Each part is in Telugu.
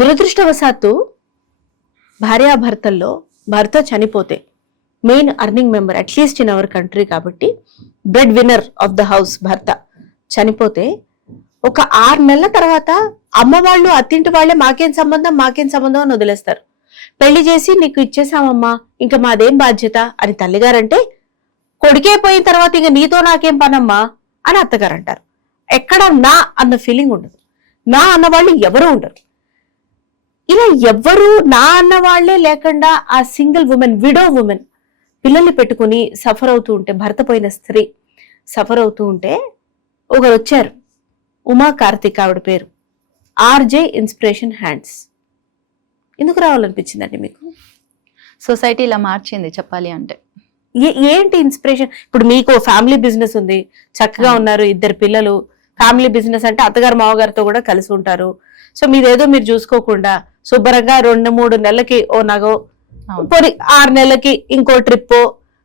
దురదృష్టవశాత్తు భార్యాభర్తల్లో భర్త చనిపోతే main earning member at least in our country కాబట్టి breadwinner of the house భర్త చనిపోతే ఒక 6 నెలల తర్వాత అమ్మ వాళ్ళు అత్తింటి వాళ్ళే మాకేం సంబంధం అని వదిలేస్తారు. పెళ్లి చేసి నీకు ఇచ్చేసామమ్మా ఇంకా మాదేం బాధ్యత అని తల్లిగారంటే, కొడుకే పోయిన తర్వాత ఇంక నీతో నాకేం పనమ్మా అని అత్తగారు అంటారు. ఎక్కడ నా అన్న ఫీలింగ్ ఉండదు, నా అన్న వాళ్ళు ఎవరు ఉండరు. ఇలా ఎవ్వరూ నా అన్న వాళ్లే లేకుండా ఆ సింగిల్ ఉమెన్, విడో ఉమెన్ పిల్లల్ని పెట్టుకుని సఫర్ అవుతూ ఉంటే, భర్త పోయిన స్త్రీ సఫర్ అవుతూ ఉంటే ఒకరు వచ్చారు, ఉమా కార్తిక్ ఆవిడ పేరు, ఆర్జే ఇన్స్పిరేషన్ హ్యాండ్స్. ఎందుకు రావాలనిపించిందండి మీకు? సొసైటీ ఇలా మార్చింది చెప్పాలి అంటే. ఏంటి ఇన్స్పిరేషన్? ఇప్పుడు మీకు ఫ్యామిలీ బిజినెస్ ఉంది, చక్కగా ఉన్నారు, 2 పిల్లలు. ఫ్యామిలీ బిజినెస్ అంటే అత్తగారు మామగారితో కూడా కలిసి ఉంటారు. సో మీదేదో మీరు చూసుకోకుండా శుభ్రంగా 2-3 నెలలకి ఓ నగో, 6 నెలలకి ఇంకో ట్రిప్,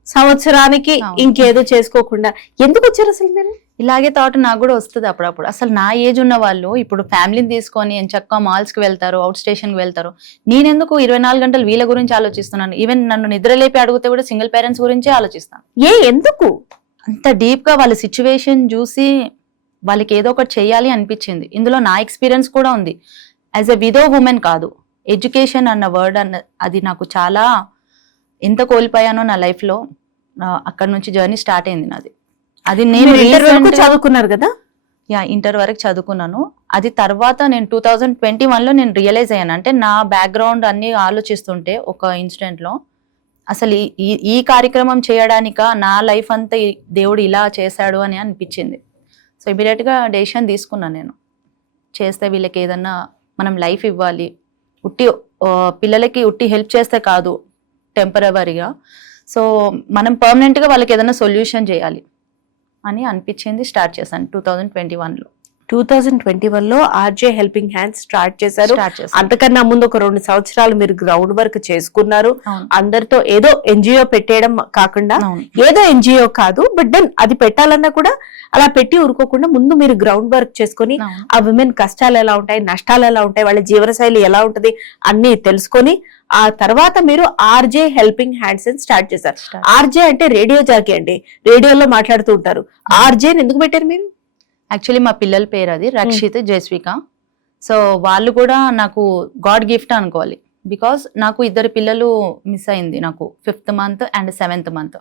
సంవత్సరానికి ఇంకేదో చేసుకోకుండా ఎందుకు వచ్చారు అసలు మీరు? ఇలాగే థాట్ నాకు కూడా వస్తుంది అప్పుడప్పుడు. అసలు నా ఏజ్ ఉన్న వాళ్ళు ఇప్పుడు ఫ్యామిలీని తీసుకొని చక్కగా మాల్స్ కి వెళ్తారు, అవుట్ స్టేషన్ కి వెళ్తారు. నేనెందుకు 24 గంటలు వీళ్ళ గురించి ఆలోచిస్తున్నాను? ఈవెన్ నన్ను నిద్రలేపి అడిగితే కూడా సింగిల్ పేరెంట్స్ గురించే ఆలోచిస్తాను. ఎందుకు అంత డీప్ గా వాళ్ళ సిచ్యువేషన్ చూసి వాళ్ళకి ఏదో ఒకటి చెయ్యాలి అనిపించింది. ఇందులో నా ఎక్స్పీరియన్స్ కూడా ఉంది. యాజ్ ఎ విడో ఉమెన్ కాదు, ఎడ్యుకేషన్ అన్న వర్డ్ అది నాకు చాలా ఎంత కోల్పోయానో నా లైఫ్ లో. అక్కడ నుంచి జర్నీ స్టార్ట్ అయింది నాది. అది నేను చదువుకున్నారు కదా? ఇంటర్ వరకు చదువుకున్నాను. అది తర్వాత నేను 2021లో నేను రియలైజ్ అయ్యాను. అంటే నా బ్యాక్గ్రౌండ్ అన్ని ఆలోచిస్తుంటే ఒక ఇన్సిడెంట్ లో అసలు ఈ కార్యక్రమం చేయడానిక నా లైఫ్ అంతా దేవుడు ఇలా చేశాడు అని అనిపించింది. సో ఇమీడియట్ గా డెసిషన్ తీసుకున్నాను, నేను చేస్తే వీళ్ళకి ఏదన్నా మనం లైఫ్ ఇవ్వాలి, పిల్లలకి హెల్ప్ చేస్తే కాదు టెంపరవరీగా, సో మనం పర్మనెంట్ గా వాళ్ళకి ఏదైనా సొల్యూషన్ చేయాలి అని అనిపించింది. స్టార్ట్ చేశాను 2021లో. 2021లో ఆర్జే హెల్పింగ్ హ్యాండ్స్ స్టార్ట్ చేశారు. అంతకన్నా ముందు ఒక 2 సంవత్సరాలు మీరు గ్రౌండ్ వర్క్ చేసుకున్నారు. అందరితో ఏదో ఎన్జిఓ పెట్టేయడం కాకుండా, ఏదో ఎన్జిఓ కాదు బట్ దెన్ అది పెట్టాలన్నా కూడా అలా పెట్టి ఊరుకోకుండా ముందు మీరు గ్రౌండ్ వర్క్ చేసుకుని ఆ విమెన్ కష్టాలు ఎలా ఉంటాయి, నష్టాలు ఎలా ఉంటాయి, వాళ్ళ జీవనశైలి ఎలా ఉంటది అన్ని తెలుసుకొని ఆ తర్వాత మీరు ఆర్జే హెల్పింగ్ హ్యాండ్స్ అని స్టార్ట్ చేశారు. ఆర్జే అంటే రేడియో జాకీ అండి, రేడియోలో మాట్లాడుతూ ఉంటారు. ఆర్జే ఎందుకు పెట్టారు మీరు? యాక్చువల్లీ మా పిల్లల పేరు అది రక్షిత్, జస్విక. సో వాళ్ళు కూడా నాకు గాడ్ గిఫ్ట్ అనుకోవాలి. బికాస్ నాకు 2 పిల్లలు మిస్ అయింది, నాకు 5th month and 7th month.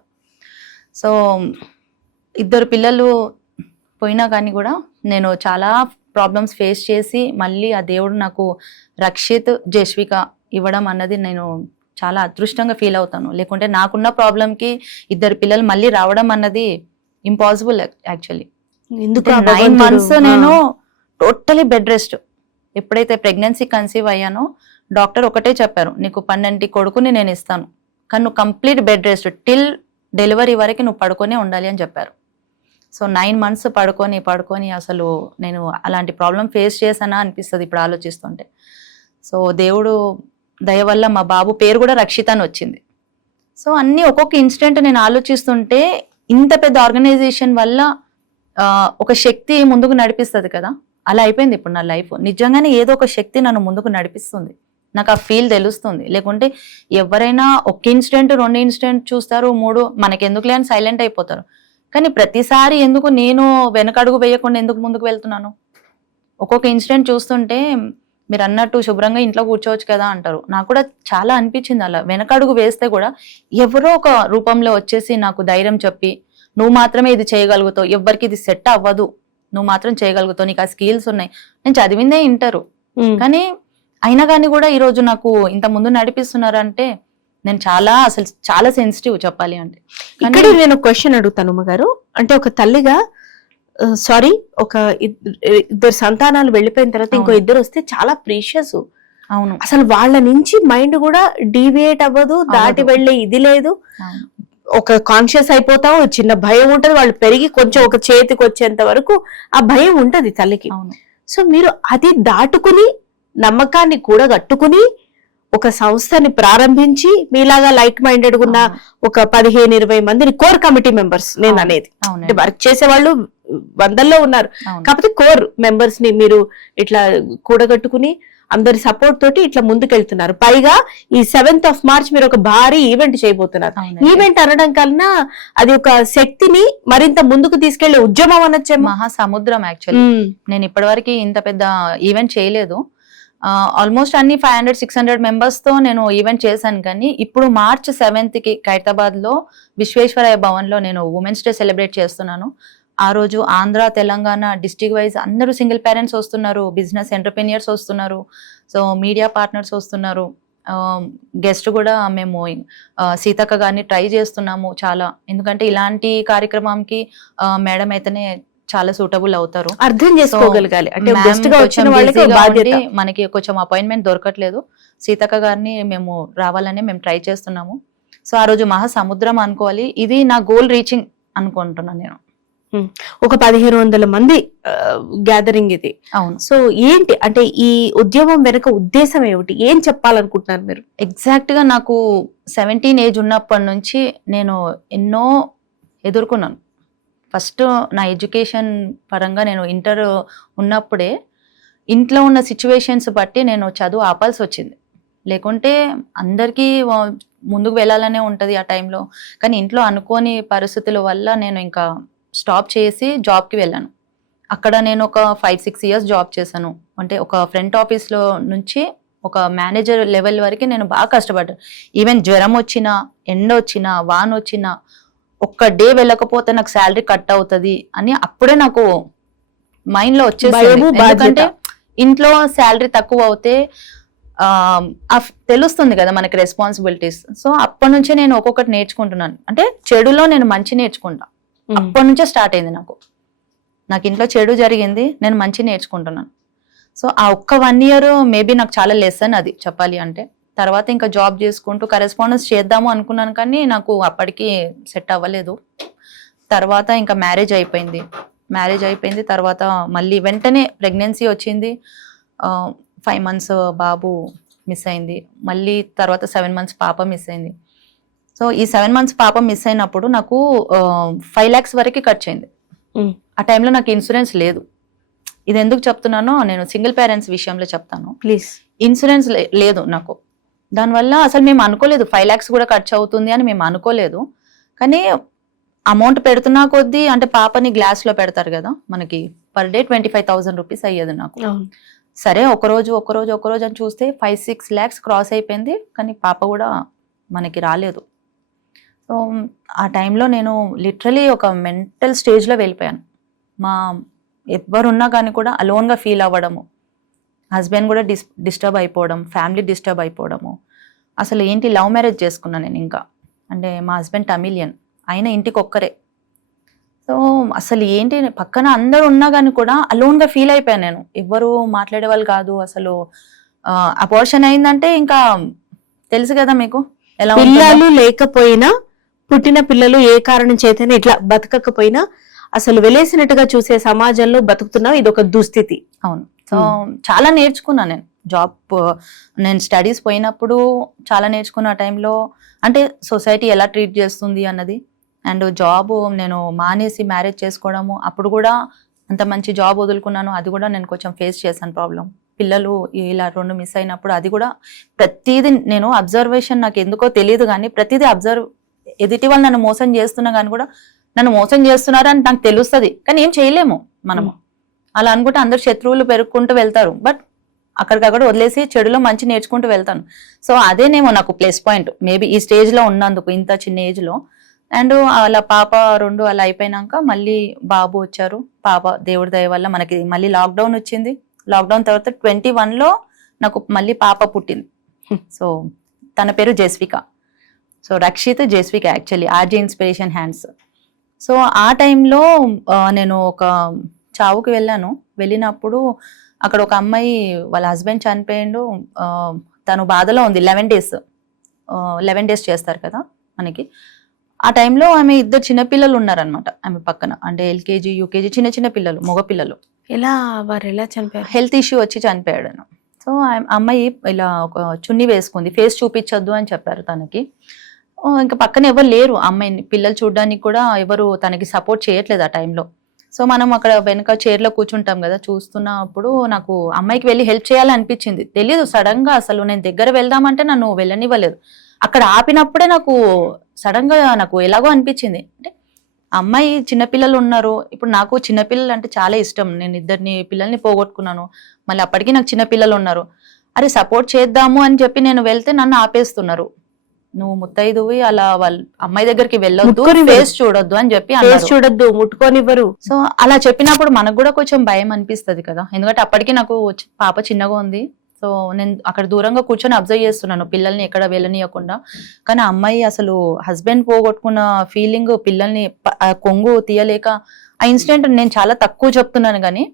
So 2 పిల్లలు పోయినా కానీ కూడా నేను చాలా ప్రాబ్లమ్స్ ఫేస్ చేసి మళ్ళీ ఆ దేవుడు నాకు రక్షిత్, జస్విక ఇవ్వడం అన్నది నేను చాలా అదృష్టంగా ఫీల్ అవుతాను. లేకుంటే నాకున్న ప్రాబ్లంకి 2 పిల్లలు మళ్ళీ రావడం అన్నది ఇంపాసిబుల్ యాక్చువల్లీ. 9 months నేను టోటలీ బెడ్ రెస్ట్. ఎప్పుడైతే ప్రెగ్నెన్సీ కన్సీవ్ అయ్యానో డాక్టర్ ఒకటే చెప్పారు, నీకు 12 కొడుకుని నేను ఇస్తాను, కానీ నువ్వు complete bed rest till delivery వరకు నువ్వు పడుకొనే ఉండాలి అని చెప్పారు. సో 9 months పడుకొని అసలు నేను అలాంటి ప్రాబ్లం ఫేస్ చేశానా అనిపిస్తుంది ఇప్పుడు ఆలోచిస్తుంటే. సో దేవుడు దయ వల్ల మా బాబు పేరు కూడా రక్షిత అని వచ్చింది. సో అన్ని ఒక్కొక్క ఇన్సిడెంట్ నేను ఆలోచిస్తుంటే ఇంత పెద్ద ఆర్గనైజేషన్ వల్ల ఒక శక్తి ముందుకు నడిపిస్తుంది కదా, అలా అయిపోయింది ఇప్పుడు నా లైఫ్. నిజంగానే ఏదో ఒక శక్తి నన్ను ముందుకు నడిపిస్తుంది, నాకు ఆ ఫీల్ తెలుస్తుంది. లేకుంటే ఎవరైనా ఒక ఇన్సిడెంట్ 2 ఇన్సిడెంట్ చూస్తారు, 3 మనకెందుకు లేని సైలెంట్ అయిపోతారు. కానీ ప్రతిసారి ఎందుకు నేను వెనకడుగు వేయకుండా ఎందుకు ముందుకు వెళ్తున్నాను? ఒక్కొక్క ఇన్సిడెంట్ చూస్తుంటే మీరు అన్నట్టు శుభ్రంగా ఇంట్లో కూర్చోవచ్చు కదా అంటారు. నాకు కూడా చాలా అనిపించింది అలా. వెనకడుగు వేస్తే కూడా ఎవరో ఒక రూపంలో వచ్చేసి నాకు ధైర్యం చెప్పి, నువ్వు మాత్రమే ఇది చేయగలుగుతావు, ఎవ్వరికి ఇది సెట్ అవ్వదు, నువ్వు మాత్రం చేయగలుగుతావు, నీకు ఆ స్కిల్స్ ఉన్నాయి. నేను చదివిందే ఇంటరు, కానీ అయినా కానీ కూడా ఈరోజు నాకు ఇంత ముందు నడిపిస్తున్నారంటే నేను చాలా సెన్సిటివ్ చెప్పాలి అంటే. ఇక్కడ నేను క్వశ్చన్ అడుగుతాను అమ్మగారు, అంటే ఒక తల్లిగా సారీ, ఒక 2 సంతానాలు వెళ్ళిపోయిన తర్వాత ఇంకో 2 వస్తే చాలా ప్రీషియస్. అవును, అసలు వాళ్ళ నుంచి మైండ్ కూడా డీవియేట్ అవ్వదు, దాటి వెళ్ళే ఇది లేదు. ఒక కాన్షియస్ అయిపోతావు, చిన్న భయం ఉంటది, వాళ్ళు పెరిగి కొంచెం ఒక చేతికి వచ్చేంత వరకు ఆ భయం ఉంటది తల్లికి. సో మీరు అది దాటుకుని నమ్మకాన్ని కూడా కట్టుకుని ఒక సంస్థని ప్రారంభించి మీలాగా లైక్ మైండెడ్ ఉన్న ఒక 15-20 మందిని కోర్ కమిటీ మెంబర్స్ నేను అనేది, అంటే వర్క్ చేసే వాళ్ళు 100లో ఉన్నారు, కాకపోతే కోర్ మెంబర్స్ ని మీరు ఇట్లా కూడగట్టుకుని అందరి సపోర్ట్ తోటి ఇట్లా ముందుకెళ్తున్నారు. పైగా ఈ 7th of March మీరు ఒక భారీ ఈవెంట్ చేయబోతున్నారు. అవునండి. ఈవెంట్ అనడం కన్నా అది ఒక శక్తిని మరింత ముందుకు తీసుకెళ్లే ఉద్యమం అనొచ్చేమో. మహాసముద్రం యాక్చువల్లీ. నేను ఇప్పటివరకు ఇంత పెద్ద ఈవెంట్ చేయలేదు. ఆల్మోస్ట్ అన్ని 500-600 మెంబర్స్ తో నేను ఈవెంట్ చేశాను. కానీ ఇప్పుడు March 7th కి ఖైరతాబాద్ లో విశ్వేశ్వరయ్య భవన్ లో నేను ఉమెన్స్ డే సెలబ్రేట్ చేస్తున్నాను. ఆ రోజు ఆంధ్ర, తెలంగాణ డిస్ట్రిక్ట్ వైజ్ అందరూ సింగిల్ పేరెంట్స్ వస్తున్నారు, బిజినెస్ ఎంటర్ప్రెన్యూర్స్ వస్తున్నారు, సో మీడియా పార్ట్నర్స్ వస్తున్నారు. గెస్ట్ కూడా మేము సీతక్క గారిని ట్రై చేస్తున్నాము చాలా. ఎందుకంటే ఇలాంటి కార్యక్రమంకి మేడం అయితేనే చాలా సూటబుల్ అవుతారు. అర్థం చేసుకోగలగాలి. అంటే Ma'am గెస్ట్ గా వచ్చిన కొంచెం వాళ్ళకి busy గా బాధ్యత. ఉండి మనకి కొంచెం అపాయింట్మెంట్ దొరకట్లేదు. సీతక్క గారిని మేము రావాలని మేము ట్రై చేస్తున్నాము. సో ఆ రోజు మహాసముద్రం అనుకోవాలి. ఇది నా గోల్ రీచింగ్ అనుకుంటున్నాను నేను. ఒక 1500 మంది గ్యాదరింగ్ ఇది. అవును. సో ఏంటి అంటే ఈ ఉద్యమం వెనుక ఉద్దేశం ఏమిటి, ఏం చెప్పాలనుకుంటున్నారు మీరు? ఎగ్జాక్ట్ గా నాకు 17 ఏజ్ ఉన్నప్పటి నుంచి నేను ఎన్నో ఎదుర్కొన్నాను. ఫస్ట్ నా ఎడ్యుకేషన్ పరంగా నేను ఇంటర్ ఉన్నప్పుడే ఇంట్లో ఉన్న సిచ్యువేషన్స్ బట్టి నేను చదువు ఆపాల్సి వచ్చింది. లేకుంటే అందరికీ ముందుకు వెళ్ళాలనే ఉంటుంది ఆ టైంలో. కానీ ఇంట్లో అనుకోని పరిస్థితుల వల్ల నేను ఇంకా స్టాప్ చేసి జాబ్కి వెళ్ళాను. అక్కడ నేను ఒక 5-6 ఇయర్స్ జాబ్ చేశాను. అంటే ఒక ఫ్రంట్ ఆఫీస్లో నుంచి ఒక మేనేజర్ లెవెల్ వరకు నేను బాగా కష్టపడ్డాను. ఈవెన్ జ్వరం వచ్చినా, ఎండ వచ్చినా, వాన వచ్చినా, ఒక్క డే వెళ్ళకపోతే నాకు శాలరీ కట్ అవుతుంది అని అప్పుడే నాకు మైండ్ లో వచ్చేసింది. ఎందుకంటే ఇంట్లో శాలరీ తక్కువ అవుతే తెలుస్తుంది కదా మనకి రెస్పాన్సిబిలిటీస్. సో అప్పటి నుంచే నేను ఒక్కొక్కటి నేర్చుకుంటున్నాను. అంటే చెడులో నేను మంచి నేర్చుకుంటా. అప్పటి నుంచే స్టార్ట్ అయింది నాకు ఇంట్లో చెడు జరిగింది, నేను మంచి నేర్చుకుంటున్నాను. సో ఆ ఒక్క 1 year మేబీ నాకు చాలా లెసన్ అది చెప్పాలి అంటే. తర్వాత ఇంకా జాబ్ చేసుకుంటూ కరెస్పాండెన్స్ చేద్దాము అనుకున్నాను, కానీ నాకు అప్పటికి సెట్ అవ్వలేదు. తర్వాత ఇంకా మ్యారేజ్ అయిపోయింది. తర్వాత మళ్ళీ వెంటనే ప్రెగ్నెన్సీ వచ్చింది. 5 months బాబు మిస్ అయింది. మళ్ళీ తర్వాత 7 months పాప మిస్ అయింది. సో ఈ 7 months పాప మిస్ అయినప్పుడు నాకు 5 lakhs వరకు ఖర్చు అయింది. ఆ టైంలో నాకు ఇన్సూరెన్స్ లేదు. ఇది ఎందుకు చెప్తున్నానో నేను సింగిల్ పేరెంట్స్ విషయంలో చెప్తాను. ప్లీజ్. ఇన్సూరెన్స్ లేదు నాకు. దానివల్ల అసలు మేము అనుకోలేదు 5 lakhs కూడా ఖర్చు అవుతుంది అని మేము అనుకోలేదు. కానీ అమౌంట్ పెడుతున్నా కొద్దీ, అంటే పాపని గ్లాస్ లో పెడతారు కదా మనకి, పర్ డే 25,000 రూపీస్ అయ్యేది నాకు. సరే ఒకరోజు అని చూస్తే 5-6 lakhs క్రాస్ అయిపోయింది. కానీ పాప కూడా మనకి రాలేదు. సో ఆ టైంలో నేను లిటరలీ ఒక మెంటల్ స్టేజ్లో వెళ్ళిపోయాను. ఎవరున్నా కానీ కూడా అలోన్గా ఫీల్ అవ్వడము, హస్బెండ్ కూడా డిస్టర్బ్ అయిపోవడం, ఫ్యామిలీ డిస్టర్బ్ అయిపోవడము. అసలు ఏంటి, లవ్ మ్యారేజ్ చేసుకున్నాను నేను. ఇంకా అంటే మా హస్బెండ్ తమిళియన్, ఆయన ఇంటికి ఒక్కరే. సో అసలు ఏంటి, పక్కన అందరూ ఉన్నా కానీ కూడా అలోన్గా ఫీల్ అయిపోయాను నేను. ఎవ్వరు మాట్లాడే వాళ్ళు కాదు. అసలు అబార్షన్ అయిందంటే ఇంకా తెలుసు కదా మీకు ఎలా పిల్లలు లేకపోయినా, పుట్టిన పిల్లలు ఏ కారణం చేతనే ఇట్లా బతకకపోయినా అసలు వెలేసినట్టుగా చూసే సమాజంలో బతుకుతున్నాం. ఇది ఒక దుస్థితి. అవును. సో చాలా నేర్చుకున్నాను నేను. నేను స్టడీస్ పోయినప్పుడు చాలా నేర్చుకున్న టైంలో, అంటే సొసైటీ ఎలా ట్రీట్ చేస్తుంది అన్నది. అండ్ జాబ్ నేను మానేసి మ్యారేజ్ చేసుకోవడము, అప్పుడు కూడా అంత మంచి జాబ్ వదులుకున్నాను. అది కూడా నేను కొంచెం ఫేస్ చేశాను ప్రాబ్లం. పిల్లలు ఇలా 2 మిస్ అయినప్పుడు అది కూడా ప్రతిదీ నేను అబ్జర్వేషన్, నాకు ఎందుకో తెలియదు కానీ ప్రతిదీ ఎదుటి వాళ్ళు నన్ను మోసం చేస్తున్నా కానీ కూడా నన్ను మోసం చేస్తున్నారు అని నాకు తెలుస్తుంది. కానీ ఏం చేయలేము మనము. అలా అనుకుంటే అందరు శత్రువులు పెరుగుకుంటూ వెళ్తారు. బట్ అక్కడికక్కడ వదిలేసి చెడులో మంచి నేర్చుకుంటూ వెళ్తాను. సో అదేనేమో నాకు ప్లస్ పాయింట్ మేబీ ఈ స్టేజ్లో ఉన్నందుకు, ఇంత చిన్న ఏజ్లో. అండ్ అలా పాప 2 అలా అయిపోయినాక మళ్ళీ బాబు వచ్చారు. పాప దేవుడి దయ వల్ల మనకి మళ్ళీ లాక్డౌన్ వచ్చింది. లాక్డౌన్ తర్వాత 21లో నాకు మళ్ళీ పాప పుట్టింది. సో తన పేరు Jaswika. So Rakshit Jaswika actually RJ inspiration hands. So ఆ టైంలో నేను ఒక చావుకి వెళ్ళినప్పుడు అక్కడ ఒక అమ్మాయి వాళ్ళ హస్బెండ్ చనిపోయిండు. తను బాధలో ఉంది. 11 days చేస్తారు కదా మనకి. ఆ టైంలో ఆమె 2 చిన్నపిల్లలు ఉన్నారనమాట ఆమె పక్కన. అంటే LKG, UKG చిన్న పిల్లలు, మగ పిల్లలు. వారు ఎలా చనిపోయారు? హెల్త్ ఇష్యూ వచ్చి చనిపోయాడు. సో అమ్మాయి ఇలా ఒక చున్నీ వేసుకుంది, ఫేస్ చూపించొద్దు అని చెప్పారు తనకి. ఇంకా పక్కన ఎవరు లేరు అమ్మాయిని, పిల్లలు చూడడానికి కూడా ఎవరు తనకి సపోర్ట్ చేయట్లేదు ఆ టైంలో. సో మనం అక్కడ వెనక చైర్లో కూర్చుంటాం కదా, చూస్తున్నప్పుడు నాకు అమ్మాయికి వెళ్ళి హెల్ప్ చేయాలని అనిపించింది. తెలియదు, సడన్ గా అసలు నేను దగ్గర వెళ్దామంటే నన్ను వెళ్ళనివ్వలేదు. అక్కడ ఆపినప్పుడే నాకు సడన్ గా నాకు ఎలాగో అనిపించింది. అంటే అమ్మాయి చిన్నపిల్లలు ఉన్నారు, ఇప్పుడు నాకు చిన్నపిల్లలు అంటే చాలా ఇష్టం. నేను 2 పిల్లల్ని పోగొట్టుకున్నాను, మళ్ళీ అప్పటికి నాకు చిన్నపిల్లలు ఉన్నారు. అరే సపోర్ట్ చేద్దాము అని చెప్పి నేను వెళ్తే నన్ను ఆపేస్తున్నారు. నువ్వు ముత్తైదువి, అలా వాళ్ళ అమ్మాయి దగ్గరికి వెళ్ళొద్దు, ఫేస్ చూడొద్దు అని చెప్పి ఫేస్ చూడొద్దు, ముట్టుకోనివ్వరు. సో అలా చెప్పినప్పుడు మనకు కూడా కొంచెం భయం అనిపిస్తుంది కదా, ఎందుకంటే అప్పటికి నాకు పాప చిన్నగా ఉంది. సో నేను అక్కడ దూరంగా కూర్చొని అబ్జర్వ్ చేస్తున్నాను పిల్లల్ని ఎక్కడ వెళ్ళనీయకుండా. కానీ అమ్మాయి అసలు హస్బెండ్ పోగొట్టుకున్న ఫీలింగ్, పిల్లల్ని కొంగు తీయలేక, ఆ ఇన్సిడెంట్ నేను చాలా తక్కువ చెప్తున్నాను కానీ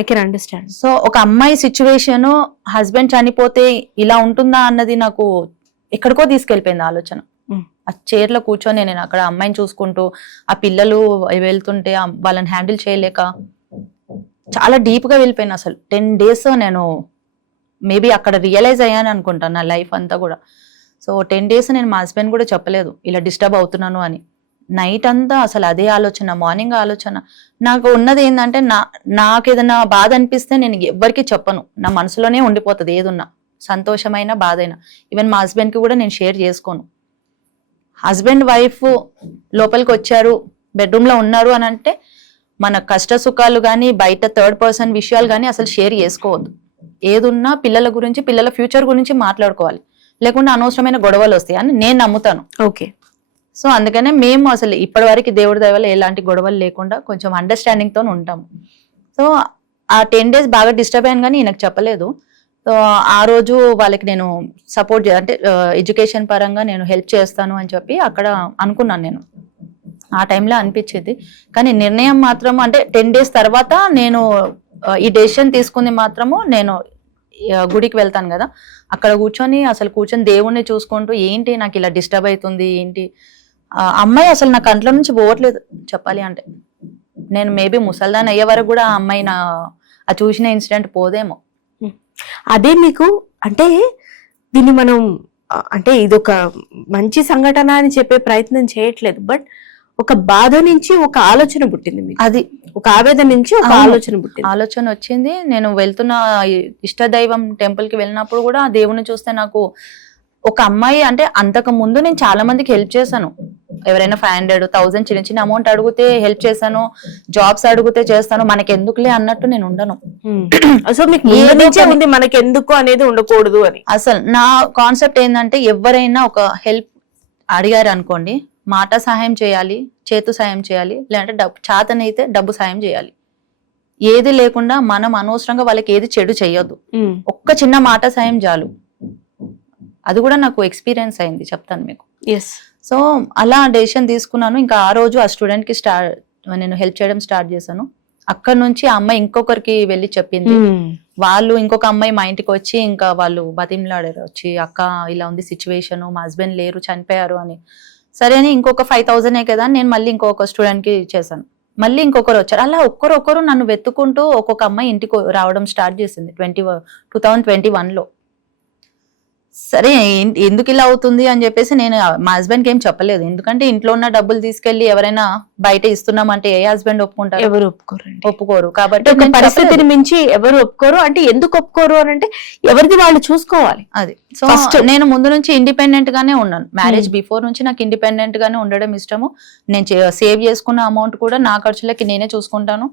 ఐ కెన్ అండర్స్టాండ్. సో ఒక అమ్మాయి సిచ్యువేషన్, హస్బెండ్ చనిపోతే ఇలా ఉంటుందా అన్నది నాకు ఎక్కడికో తీసుకెళ్లిపోయింది ఆలోచన. ఆ చైర్లో కూర్చొని నేను అక్కడ అమ్మాయిని చూసుకుంటూ, ఆ పిల్లలు వెళ్తుంటే వాళ్ళని హ్యాండిల్ చేయలేక చాలా డీప్ గా వెళ్ళిపోయాను. అసలు 10 days నేను మేబీ అక్కడ రియలైజ్ అయ్యాను అనుకుంటాను నా లైఫ్ అంతా కూడా. సో 10 days నేను మా హస్బెండ్ కూడా చెప్పలేదు ఇలా డిస్టర్బ్ అవుతున్నాను అని. నైట్ అంతా అసలు అదే ఆలోచన, మార్నింగ్ ఆలోచన. నాకు ఉన్నది ఏంటంటే, నాకు ఏదైనా బాధ అనిపిస్తే నేను ఎవ్వరికి చెప్పను, నా మనసులోనే ఉండిపోతుంది. ఏదున్నా, సంతోషమైన బాధైనా, ఈవెన్ మా హస్బెండ్ కి కూడా నేను షేర్ చేసుకోను. హస్బెండ్ వైఫ్ లోపలికి వచ్చారు, బెడ్రూమ్ లో ఉన్నారు అని అంటే మన కష్ట సుఖాలు కానీ, బయట 3rd person విషయాలు కానీ అసలు షేర్ చేసుకోవద్దు. ఏదున్నా పిల్లల గురించి, పిల్లల ఫ్యూచర్ గురించి మాట్లాడుకోవాలి, లేకుండా అనవసరమైన గొడవలు వస్తాయి అని నేను నమ్ముతాను. ఓకే. సో అందుకనే మేము అసలు ఇప్పటి వరకు దేవుడి దయ వల్ల ఎలాంటి గొడవలు లేకుండా కొంచెం అండర్స్టాండింగ్ తో ఉంటాము. సో ఆ 10 days బాగా డిస్టర్బ్ అయ్యాను కానీ నాకు చెప్పలేదు. సో ఆ రోజు వాళ్ళకి నేను సపోర్ట్ అంటే ఎడ్యుకేషన్ పరంగా నేను హెల్ప్ చేస్తాను అని చెప్పి అక్కడ అనుకున్నాను. నేను ఆ టైంలో అనిపించేది. కానీ నిర్ణయం మాత్రం అంటే 10 days తర్వాత నేను ఈ డెసిషన్ తీసుకుంది మాత్రము, నేను గుడికి వెళ్తాను కదా, అక్కడ కూర్చొని దేవుణ్ణి చూసుకుంటూ, ఏంటి నాకు ఇలా డిస్టర్బ్ అవుతుంది ఏంటి, అమ్మాయి అసలు నా కంట్లో నుంచి పోవట్లేదు చెప్పాలి అంటే. నేను మేబీ ముసల్దాన్ అయ్యే వరకు కూడా ఆ అమ్మాయి ఆ చూసిన ఇన్సిడెంట్ పోదేమో. అదే మీకు అంటే దీన్ని మనం అంటే ఇదొక మంచి సంఘటన అని చెప్పే ప్రయత్నం చేయట్లేదు, బట్ ఒక బాధ నుంచి ఒక ఆలోచన పుట్టింది మీకు. అది ఒక ఆవేదన నుంచి ఒక ఆలోచన వచ్చింది. నేను వెళ్తున్న ఇష్టదైవం టెంపుల్ కి వెళ్ళినప్పుడు కూడా ఆ దేవుని చూస్తే నాకు ఒక అమ్మాయి అంటే, అంతకు ముందు నేను చాలా మందికి హెల్ప్ చేశాను. ఎవరైనా 500, 1000 చిన్న చిన్న అమౌంట్ అడిగితే హెల్ప్ చేశాను, జాబ్స్ అడిగితే చేస్తాను, మనకి ఎందుకులే అన్నట్టు నేను ఉండను. సో మీకు ఉంది మనకి ఎందుకు అనేది ఉండకూడదు అని. అసలు నా కాన్సెప్ట్ ఏంటంటే, ఎవరైనా ఒక హెల్ప్ అడిగారు అనుకోండి, మాట సహాయం చేయాలి, చేతు సాయం చేయాలి, లేదంటే చేతనైతే డబ్బు సాయం చేయాలి. ఏది లేకుండా మనం అనవసరంగా వాళ్ళకి ఏది చెడు చేయొద్దు. ఒక్క చిన్న మాట సాయం చాలు. అది కూడా నాకు ఎక్స్పీరియన్స్ అయింది, చెప్తాను మీకు. సో అలా డెసిషన్ తీసుకున్నాను. ఇంకా ఆ రోజు ఆ స్టూడెంట్ కి నేను హెల్ప్ చేయడం స్టార్ట్ చేశాను. అక్కడ నుంచి ఆ అమ్మాయి ఇంకొకరికి వెళ్ళి చెప్పింది. వాళ్ళు ఇంకొక అమ్మాయి మా ఇంటికి వచ్చి ఇంకా వాళ్ళు బతిమలాడారు వచ్చి, అక్క ఇలా ఉంది సిచ్యువేషన్, మా హస్బెండ్ లేరు, చనిపోయారు అని. సరే అని ఇంకొక 5000 కదా నేను మళ్ళీ ఇంకొక స్టూడెంట్ కి చేశాను. మళ్ళీ ఇంకొకరు వచ్చారు. అలా ఒక్కరొక్కరు నన్ను వెతుకుంటూ ఒక్కొక్క అమ్మాయి ఇంటికి రావడం స్టార్ట్ చేసింది 2021లో. సరే ఎందుకు ఇలా అవుతుంది అని చెప్పేసి నేను మా హస్బెండ్ కి ఏం చెప్పలేదు, ఎందుకంటే ఇంట్లో ఉన్న డబ్బులు తీసుకెళ్లి ఎవరైనా బయట ఇస్తున్నామంటే ఏ హస్బెండ్ ఒప్పుకుంటారు? ఎవరు ఒప్పుకోరు. కాబట్టి ఒక పరిస్థితిని మించి ఎవరు ఒప్పుకోరు. అంటే ఎందుకు ఒప్పుకోరు అని అంటే ఎవరిది వాళ్ళు చూసుకోవాలి. అది సో నేను ముందు నుంచి ఇండిపెండెంట్ గానే ఉన్నాను. మ్యారేజ్ బిఫోర్ నుంచి నాకు ఇండిపెండెంట్ గానే ఉండడం ఇష్టము. నేను సేవ్ చేసుకున్న అమౌంట్ కూడా నా ఖర్చులకి నేనే చూసుకుంటాను.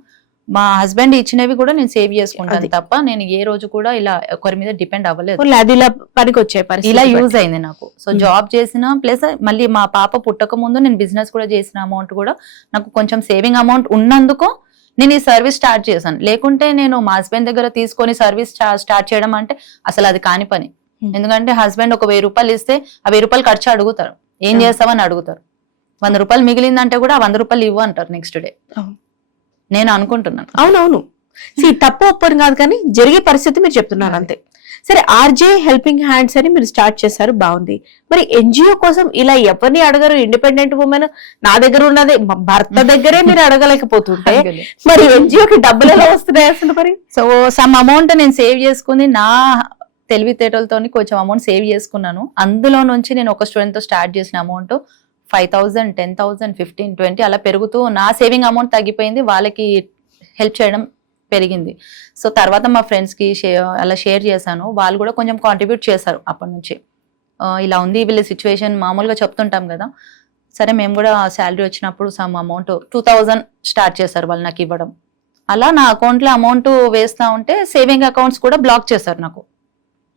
మా హస్బెండ్ ఇచ్చినవి కూడా నేను సేవ్ చేసుకుంటాను తప్ప నేను ఏ రోజు కూడా ఇలా ఒకరి మీద డిపెండ్ అవ్వలేదు. ఇలా యూజ్ అయింది నాకు. సో జాబ్ చేసిన ప్లస్ మళ్ళీ మా పాప పుట్టక ముందు నేను బిజినెస్ కూడా చేసిన అమౌంట్ కూడా నాకు కొంచెం సేవింగ్ అమౌంట్ ఉన్నందుకు నేను ఈ సర్వీస్ స్టార్ట్ చేశాను. లేకుంటే నేను మా హస్బెండ్ దగ్గర తీసుకొని సర్వీస్ స్టార్ట్ చేయడం అంటే అసలు అది కాని పని. ఎందుకంటే హస్బెండ్ ఒక 1000 రూపాయలు ఇస్తే ఆ 1000 రూపాయలు ఖర్చు అడుగుతారు, ఏం చేస్తావని అడుగుతారు. 100 రూపాయలు మిగిలిందంటే కూడా ఆ 100 రూపాయలు ఇవ్వు అంటారు నెక్స్ట్ డే. నేను అనుకుంటున్నాను. అవునవును, తప్పు ఒప్పని కాదు కానీ జరిగే పరిస్థితి మీరు చెప్తున్నారు అంతే. సరే, ఆర్జే హెల్పింగ్ హ్యాండ్స్ అని మీరు స్టార్ట్ చేశారు, బాగుంది. మరి ఎన్జిఓ కోసం ఇలా ఎవరిని అడగరు? ఇండిపెండెంట్ ఉమెన్ నా దగ్గర ఉన్నది భర్త దగ్గరే మీరు అడగలేకపోతుంటే మరి ఎన్జిఓకి డబ్బులు ఎలా వస్తున్నాయి అసలు? మరి సో సమ్ అమౌంట్ నేను సేవ్ చేసుకుంది, నా తెలివితేటలతో కొంచెం అమౌంట్ సేవ్ చేసుకున్నాను. అందులో నుంచి నేను ఒక స్టూడెంట్ తో స్టార్ట్ చేసిన అమౌంట్ 5,000, 10,000, 15, 20 అలా పెరుగుతూ నా సేవింగ్ అమౌంట్ తగ్గిపోయింది, వాళ్ళకి హెల్ప్ చేయడం పెరిగింది. సో తర్వాత మా ఫ్రెండ్స్కి అలా షేర్ చేశాను, వాళ్ళు కూడా కొంచెం కాంట్రిబ్యూట్ చేశారు అప్పటి నుంచి. ఇలా ఉంది వీళ్ళ సిచ్యువేషన్, మామూలుగా చెప్తుంటాం కదా, సరే మేము కూడా శాలరీ వచ్చినప్పుడు సమ్ అమౌంట్ 2,000 స్టార్ట్ చేశారు వాళ్ళు నాకు ఇవ్వడం. అలా నా అకౌంట్లో అమౌంట్ వేస్తా ఉంటే సేవింగ్ అకౌంట్స్ కూడా బ్లాక్ చేశారు నాకు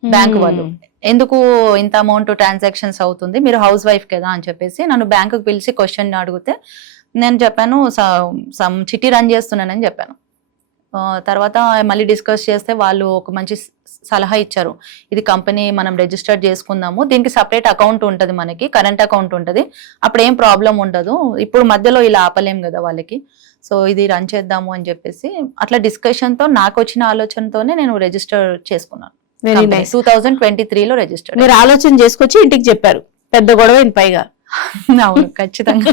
బ్యాంక్ వాళ్ళు. ఎందుకు ఇంత అమౌంట్ ట్రాన్సాక్షన్స్ అవుతుంది, మీరు హౌస్ వైఫ్ కదా అని చెప్పేసి నన్ను బ్యాంకుకి పిలిచి క్వశ్చన్ అడిగితే నేను చెప్పాను సమ్ చిట్టి రన్ చేస్తున్నానని చెప్పాను. తర్వాత మళ్ళీ డిస్కస్ చేస్తే వాళ్ళు ఒక మంచి సలహా ఇచ్చారు, ఇది కంపెనీ మనం రిజిస్టర్ చేసుకుందాము, దీనికి సపరేట్ అకౌంట్ ఉంటుంది, మనకి కరెంట్ అకౌంట్ ఉంటుంది, అప్పుడు ఏం ప్రాబ్లం ఉండదు, ఇప్పుడు మధ్యలో ఇలా ఆపలేం కదా వాళ్ళకి, సో ఇది రన్ చేద్దాము అని చెప్పేసి అట్లా డిస్కషన్ తో నాకు వచ్చిన ఆలోచనతోనే నేను రిజిస్టర్ చేసుకున్నాను. 2023లో రిజిస్టర్. మీరు ఆలోచన చేసుకొచ్చి ఇంటికి చెప్పారు, పెద్ద గొడవ పైగా. అవును, ఖచ్చితంగా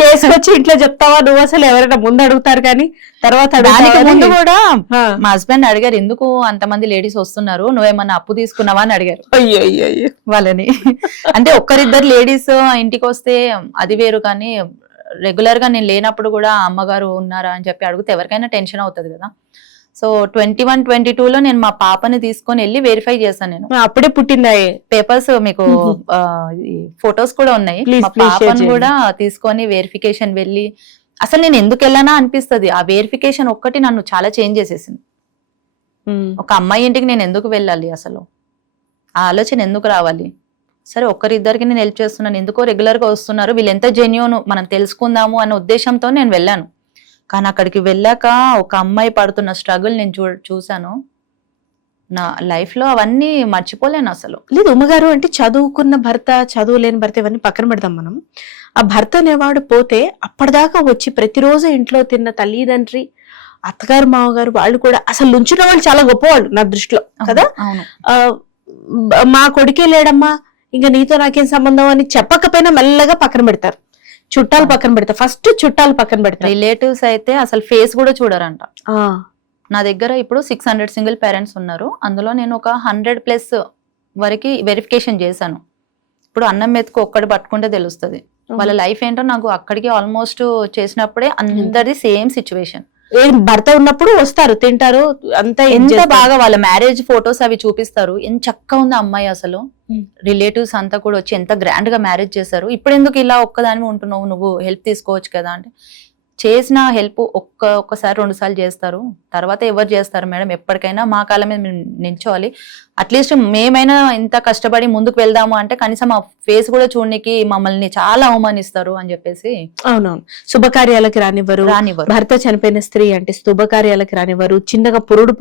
చేసుకొచ్చి ఇంట్లో చెప్తావా నువ్వు, అసలు ఎవరైనా ముందు అడుగుతారు కానీ తర్వాత దానికి ముందు కూడా మా హస్బెండ్ అడిగారు, ఎందుకు అంతమంది లేడీస్ వస్తున్నారు, నువ్వేమన్నా అప్పు తీసుకున్నావా అని అడిగారు వాళ్ళని. అంటే ఒక్కరిద్దరు లేడీస్ ఇంటికి వస్తే అది వేరు, కానీ రెగ్యులర్ గా నేను లేనప్పుడు కూడా అమ్మగారు ఉన్నారా అని చెప్పి అడిగితే ఎవరికైనా టెన్షన్ అవుతుంది కదా. సో 21, 22లో నేను మా పాపని తీసుకొని వెళ్ళి వెరిఫై చేశాను. నేను అప్పుడే పుట్టిందా పేపర్స్ మీకు ఫొటోస్ కూడా ఉన్నాయి, మా పాపను కూడా తీసుకొని వెరిఫికేషన్ వెళ్ళి, అసలు నేను ఎందుకు వెళ్ళానా అనిపిస్తుంది, ఆ వెరిఫికేషన్ ఒక్కటి నన్ను చాలా చేంజ్ చేసేసింది. ఒక అమ్మాయి ఇంటికి నేను ఎందుకు వెళ్ళాలి, అసలు ఆ ఆలోచన ఎందుకు రావాలి, సరే ఒక్కరిద్దరికి నేను హెల్ప్ చేస్తున్నాను, ఎందుకో రెగ్యులర్ గా వస్తున్నారు, వీళ్ళు ఎంత జెన్యూన్ మనం తెలుసుకుందాము అనే ఉద్దేశంతో నేను వెళ్ళాను. కానీ అక్కడికి వెళ్ళాక ఒక అమ్మాయి పడుతున్న స్ట్రగుల్ నేను చూశాను, నా లైఫ్ లో అవన్నీ మర్చిపోలేను అసలు. లేదు ఉమ్మగారు, అంటే చదువుకున్న భర్త, చదువు లేని భర్త ఇవన్నీ పక్కన పెడదాం మనం. ఆ భర్త అనేవాడు పోతే అప్పటిదాకా వచ్చి ప్రతిరోజు ఇంట్లో తిన్న తల్లిదండ్రి, అత్తగారు, మామగారు, వాళ్ళు కూడా అసలు నుంచున్న వాళ్ళు చాలా గొప్పవాళ్ళు నా దృష్టిలో కదా. మా కొడుకే లేడమ్మా, ఇంకా నీతో నాకేం సంబంధం అని చెప్పకపోయినా మెల్లగా పక్కన పెడతారు, చుట్టాలు పక్కన పెడతారు, ఫస్ట్ చుట్టాలు పక్కన పెడతారు. రిలేటివ్స్ అయితే అసలు ఫేస్ కూడా చూడరంట. నా దగ్గర ఇప్పుడు 600 సింగిల్ పేరెంట్స్ ఉన్నారు, అందులో నేను ఒక 100+ వరకు వెరిఫికేషన్ చేశాను. ఇప్పుడు అన్నం మెతుకు ఒక్కటి పట్టుకుంటే తెలుస్తుంది వాళ్ళ లైఫ్ ఏంటో. నాకు అక్కడికి ఆల్మోస్ట్ చేసినప్పుడే అందరిది సేమ్ సిచ్యువేషన్. భర్త ఉన్నప్పుడు వస్తారు, తింటారు, అంతా ఎంత బాగా వాళ్ళ మ్యారేజ్ ఫొటోస్ అవి చూపిస్తారు, ఎంత చక్కగా ఉంది అమ్మాయి అసలు. రిలేటివ్స్ అంతా కూడా వచ్చి ఎంత గ్రాండ్ గా మ్యారేజ్ చేశారు, ఇప్పుడు ఎందుకు ఇలా ఒక్కదాని ఉంటున్నావు, నువ్వు హెల్ప్ తీసుకోవచ్చు కదా అంటే, చేసిన హెల్ప్ ఒక్కసారి 2 సార్లు చేస్తారు, తర్వాత ఎవరు చేస్తారు మేడం, ఎప్పటికైనా మా కాలం మీద మేము నిల్చోవాలి, అట్లీస్ట్ మేమైనా ఇంత కష్టపడి ముందుకు వెళ్దాము అంటే కనీసం ఆ ఫేస్ కూడా చూడడానికి మమ్మల్ని చాలా అవమానిస్తారు అని చెప్పేసి. అవునవును, శుభకార్యాలకు రానివ్వరు, భర్త చనిపోయిన స్త్రీ అంటే శుభకార్యాలకు రానివ్వరు, చిన్నగా పురుడు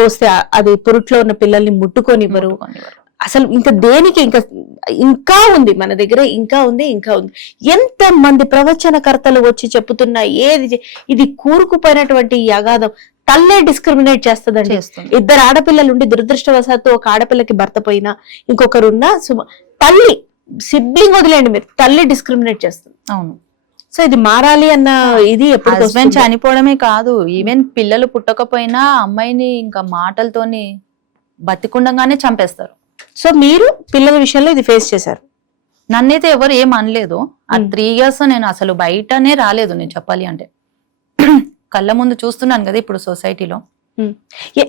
పోస్తే అది పురుట్లో ఉన్న పిల్లల్ని ముట్టుకోనివ్వరు. అసలు ఇంకా దేనికి ఇంకా ఉంది మన దగ్గర, ఇంకా ఉంది. ఎంత మంది ప్రవచనకర్తలు వచ్చి చెప్తున్నా ఏది, ఇది కూరుకుపోయినటువంటి ఈ అగాధం తల్లే డిస్క్రిమినేట్ చేస్తుందండి. 2 ఆడపిల్లలు ఉండి దురదృష్టవశాత్తు ఒక ఆడపిల్లకి భర్త పోయినా, ఇంకొకరున్నా తల్లి, సిబ్లింగ్ వదిలేండి మీరు, తల్లి డిస్క్రిమినేట్ చేస్తుంది. అవును. సో ఇది మారాలి అన్న ఇది ఎప్పుడు హస్బెండ్ చనిపోవడమే కాదు, ఈవెన్ పిల్లలు పుట్టకపోయినా అమ్మాయిని ఇంకా మాటలతోని బతికుండగానే చంపేస్తారు. సో మీరు పిల్లల విషయంలో ఇది ఫేస్ చేశారు? నన్నైతే ఎవరు ఏం అనలేదు. ఆ 3 years నేను అసలు బయటనే రాలేదు, నేను చెప్పాలి అంటే. కళ్ళ ముందు చూస్తున్నాను కదా ఇప్పుడు సొసైటీలో.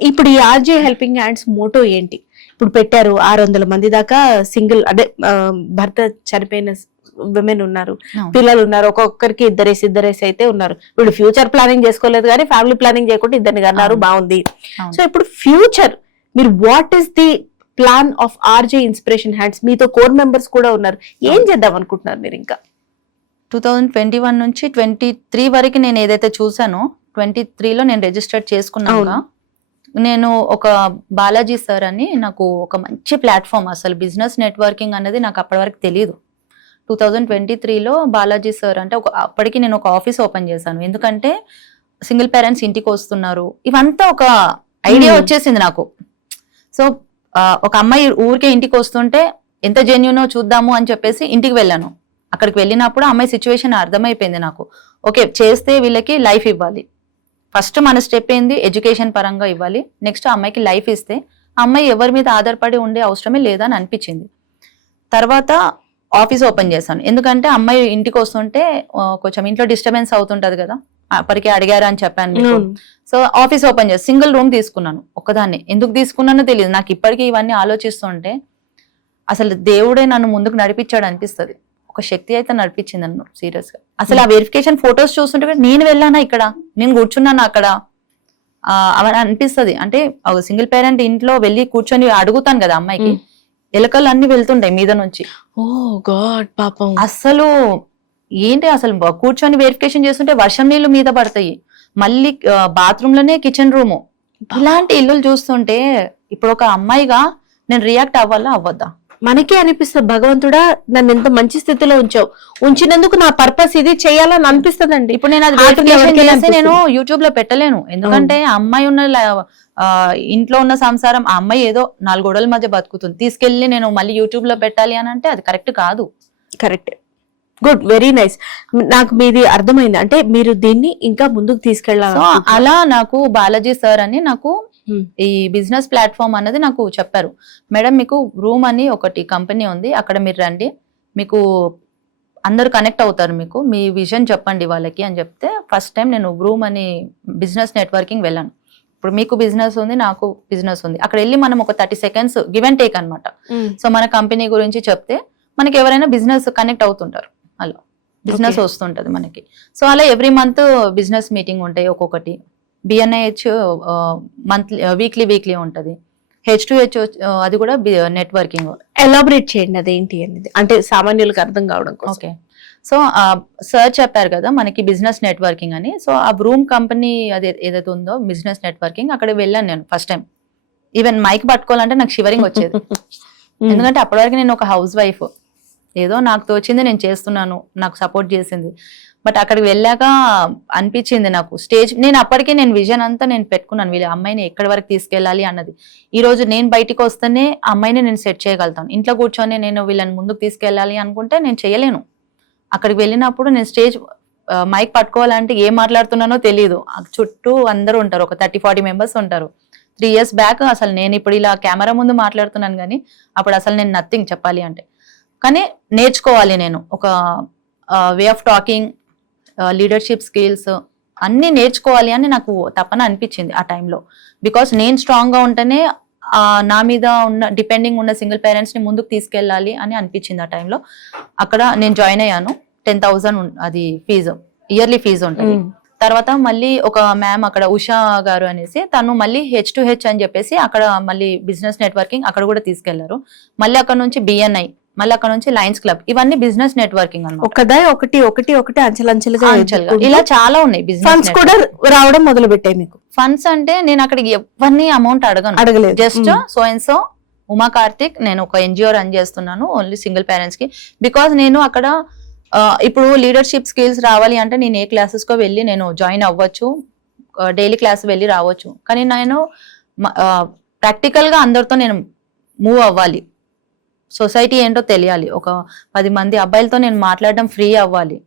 ఇప్పుడు ఈ ఆర్జే హెల్పింగ్ హ్యాండ్స్ మోటో ఏంటి? ఇప్పుడు పెట్టారు 600 మంది దాకా సింగిల్, అదే భర్త చనిపోయిన విమెన్ ఉన్నారు, పిల్లలు ఉన్నారు, ఒక్కొక్కరికి ఇద్దరేసి అయితే ఉన్నారు. ఇప్పుడు ఫ్యూచర్ ప్లానింగ్ చేసుకోలేదు కానీ ఫ్యామిలీ ప్లానింగ్ చేయకుండా 2 అన్నారు, బాగుంది. సో ఇప్పుడు ఫ్యూచర్ మీరు what is the plan of RJ inspiration hands? మీతో కోర్ మెంబర్స్ కూడా ఉన్నారు, ఏం చేద్దాం అనుకుంటున్నారు మీరు? ఇంకా 2021 నుంచి 23 వరకు నేను ఏదైతే చూసానో 23లో నేను రిజిస్టర్ చేసుకున్నాను. నేను ఒక బాలాజీ సార్ అని, నాకు ఒక మంచి ప్లాట్ఫామ్, అసలు బిజినెస్ నెట్వర్కింగ్ అనేది నాకు అప్పటి వరకు తెలియదు. 2023లో బాలాజీ సార్ అంటే అప్పటికి నేను ఒక ఆఫీస్ ఓపెన్ చేశాను, ఎందుకంటే సింగిల్ పేరెంట్స్ ఇంటికి వస్తున్నారు, ఇవంతా ఒక ఐడియా వచ్చేసింది నాకు. సో ఒక అమ్మాయి ఊరికే ఇంటికి వస్తుంటే ఎంత జెన్యూనో చూద్దాము అని చెప్పేసి ఇంటికి వెళ్ళాను. అక్కడికి వెళ్ళినప్పుడు అమ్మాయి సిచ్యువేషన్ అర్థమైపోయింది నాకు. ఓకే, చేస్తే వీళ్ళకి లైఫ్ ఇవ్వాలి, ఫస్ట్ మన స్టెప్ ఏంది, ఎడ్యుకేషన్ పరంగా ఇవ్వాలి, నెక్స్ట్ అమ్మాయికి లైఫ్ ఇస్తే అమ్మాయి ఎవరి మీద ఆధారపడి ఉండే అవసరమే లేదని అనిపించింది. తర్వాత ఆఫీస్ ఓపెన్ చేశాను. ఎందుకంటే అమ్మాయి ఇంటికి వస్తుంటే కొంచెం ఇంట్లో డిస్టర్బెన్స్ అవుతుంటది కదా, అప్పటికే అడిగారా అని చెప్పాను మీకు. సో ఆఫీస్ ఓపెన్ చేసి సింగిల్ రూమ్ తీసుకున్నాను ఒక్కదాన్ని. ఎందుకు తీసుకున్నానో తెలియదు నాకు ఇప్పటికీ. ఇవన్నీ ఆలోచిస్తుంటే అసలు దేవుడే నన్ను ముందుకు నడిపించాడు అనిపిస్తుంది. ఒక శక్తి అయితే నడిపించింది నన్ను సీరియస్ గా. అసలు ఆ వెరిఫికేషన్ ఫొటోస్ చూస్తుంటే కూడా నేను వెళ్ళానా ఇక్కడ, నేను కూర్చున్నాను అక్కడ అవన్నీ అనిపిస్తుంది. అంటే సింగిల్ పేరెంట్ ఇంట్లో వెళ్ళి కూర్చొని అడుగుతాను కదా అమ్మాయికి, ఎలకలు అన్ని వెళ్తుంటాయి మీద నుంచి. ఓ గాడ్ పాపం. అసలు ఏంటి అసలు కూర్చొని వెరిఫికేషన్ చేస్తుంటే వర్షం నీళ్లు మీద పడతాయి. మళ్ళీ బాత్రూమ్ లోనే కిచెన్ రూమ్. ఇలాంటి ఇల్లులు చూస్తుంటే ఇప్పుడు ఒక అమ్మాయిగా నేను రియాక్ట్ అవ్వాలా అవ్వద్దా? మనకే అనిపిస్తుంది భగవంతుడా నన్ను ఎంత మంచి స్థితిలో ఉంచినందుకు నా పర్పస్ ఇది చేయాలని అనిపిస్తుందండి. ఇప్పుడు నేను అది వెరిఫికేషన్ చేసి నేను యూట్యూబ్ లో పెట్టలేను. ఎందుకంటే ఆ అమ్మాయి ఉన్న ఇంట్లో ఉన్న సంసారం, ఆ అమ్మాయి ఏదో 4 గోడల మధ్య బతుకుతుంది, తీసుకెళ్లి నేను మళ్ళీ యూట్యూబ్ లో పెట్టాలి అని అంటే అది కరెక్ట్ కాదు. Correct, good, very nice. నాకు మీది అర్థమైంది. అంటే మీరు దీన్ని ఇంకా ముందుకు తీసుకెళ్ళాలి. సో అలా నాకు బాలాజీ సార్ అని నాకు ఈ బిజినెస్ ప్లాట్ఫామ్ అన్నది నాకు చెప్పారు. మేడం మీకు రూమ్ అని ఒకటి కంపెనీ ఉంది, అక్కడ మీరు రండి, మీకు అందరు కనెక్ట్ అవుతారు, మీకు మీ విజన్ చెప్పండి వాళ్ళకి అని చెప్తే ఫస్ట్ టైం నేను రూమ్ అని బిజినెస్ నెట్వర్కింగ్ వెళ్ళాను. ఇప్పుడు మీకు బిజినెస్ ఉంది, నాకు బిజినెస్ ఉంది, అక్కడ వెళ్ళి మనం ఒక 30 seconds గివ్ అండ్ టేక్ అనమాట. సో మన కంపెనీ గురించి చెప్తే మనకి ఎవరైనా బిజినెస్ కనెక్ట్ అవుతుంటారు, అలా బిజినెస్ వస్తుంటది మనకి. సో అలా ఎవ్రీ మంత్ బిజినెస్ మీటింగ్ ఉంటాయి ఒక్కొక్కటి. బిఎన్ఐహెచ్ మంత్లీ వీక్లీ ఉంటది. H2H అది కూడా నెట్వర్కింగ్. ఎలాబరేట్ చేయండి అదేంటి అనేది, అంటే సామాన్యులకు అర్థం కావడం కోసం. ఓకే, సో సార్ చెప్పారు కదా మనకి బిజినెస్ నెట్వర్కింగ్ అని. సో ఆ బ్రూమ్ కంపెనీ అది ఏదైతే ఉందో బిజినెస్ నెట్వర్కింగ్, అక్కడ వెళ్ళాను నేను ఫస్ట్ టైం. ఈవెన్ మైక్ పట్టుకోవాలంటే నాకు షివరింగ్ వచ్చేది. ఎందుకంటే అప్పటి వరకు నేను ఒక హౌస్ వైఫ్, ఏదో నాకు తోచింది నేను చేస్తున్నాను, నాకు సపోర్ట్ చేసింది. బట్ అక్కడికి వెళ్ళాక అనిపించింది నాకు స్టేజ్, నేను అప్పటికే నేను విజన్ అంతా నేను పెట్టుకున్నాను, వీళ్ళ అమ్మాయిని ఎక్కడి వరకు తీసుకెళ్ళాలి అన్నది. ఈ రోజు నేను బయటికి వస్తేనే అమ్మాయిని నేను సెట్ చేయగలుగుతాను. ఇంట్లో కూర్చొని నేను వీళ్ళని ముందుకు తీసుకెళ్ళాలి అనుకుంటే నేను చేయలేను. అక్కడికి వెళ్ళినప్పుడు నేను స్టేజ్ మైక్ పట్టుకోవాలంటే ఏం మాట్లాడుతున్నానో తెలియదు. చుట్టూ అందరూ ఉంటారు, ఒక 30-40 మెంబర్స్ ఉంటారు. 3 years బ్యాక్ అసలు నేను ఇప్పుడు ఇలా కెమెరా ముందు మాట్లాడుతున్నాను కానీ అప్పుడు అసలు నేను నథింగ్ చెప్పాలి అంటే. కానీ నేర్చుకోవాలి నేను ఒక way of talking, leadership skills అన్ని నేర్చుకోవాలి అని నాకు తప్పన అనిపించింది ఆ టైంలో. బికాస్ నేను స్ట్రాంగ్ గా ఉంటేనే నా మీద ఉన్న డిపెండింగ్ ఉన్న సింగిల్ పేరెంట్స్ ని ముందుకు తీసుకెళ్ళాలి అని అనిపించింది ఆ టైంలో. అక్కడ నేను జాయిన్ అయ్యాను. 10,000 అది ఫీజు, ఇయర్లీ ఫీజు ఉంటుంది. తర్వాత మళ్ళీ ఒక మ్యామ్ అక్కడ ఉషా గారు అనేసి, తను మళ్ళీ H2H అని చెప్పేసి అక్కడ మళ్ళీ బిజినెస్ నెట్వర్కింగ్ అక్కడ కూడా తీసుకెళ్లారు. మళ్ళీ అక్కడ నుంచి BNI, మళ్ళీ అక్కడ నుంచి లయన్స్ క్లబ్, ఇవన్నీ బిజినెస్ నెట్వర్కింగ్ అన్నమాట. ఒకటి అంచెలంచెలుగా ఇలా చాలా ఉన్నాయి. ఫండ్స్ కూడా రావడం మొదలు పెట్టాయి మీకు. ఫండ్స్ అంటే నేను అక్కడికి ఎవరిని అమౌంట్ అడగలేదు. Just so and so Uma Karthik, నేను ఒక NGO రన్ చేస్తున్నాను ఓన్లీ సింగిల్ పేరెంట్స్ కి. బికాస్ నేను అక్కడ ఇప్పుడు లీడర్షిప్ స్కిల్స్ రావాలి అంటే నేను ఏ క్లాసెస్ కో వెళ్ళి నేను జాయిన్ అవ్వచ్చు, డైలీ క్లాస్ వెళ్ళి రావచ్చు. కానీ నేను ప్రాక్టికల్ గా అందరితో నేను మూవ్ అవ్వాలి, సొసైటీ ఏంటో తెలియాలి, ఒక 10 మంది అబ్బాయిలతో నేను మాట్లాడడం ఫ్రీ అవ్వాలి,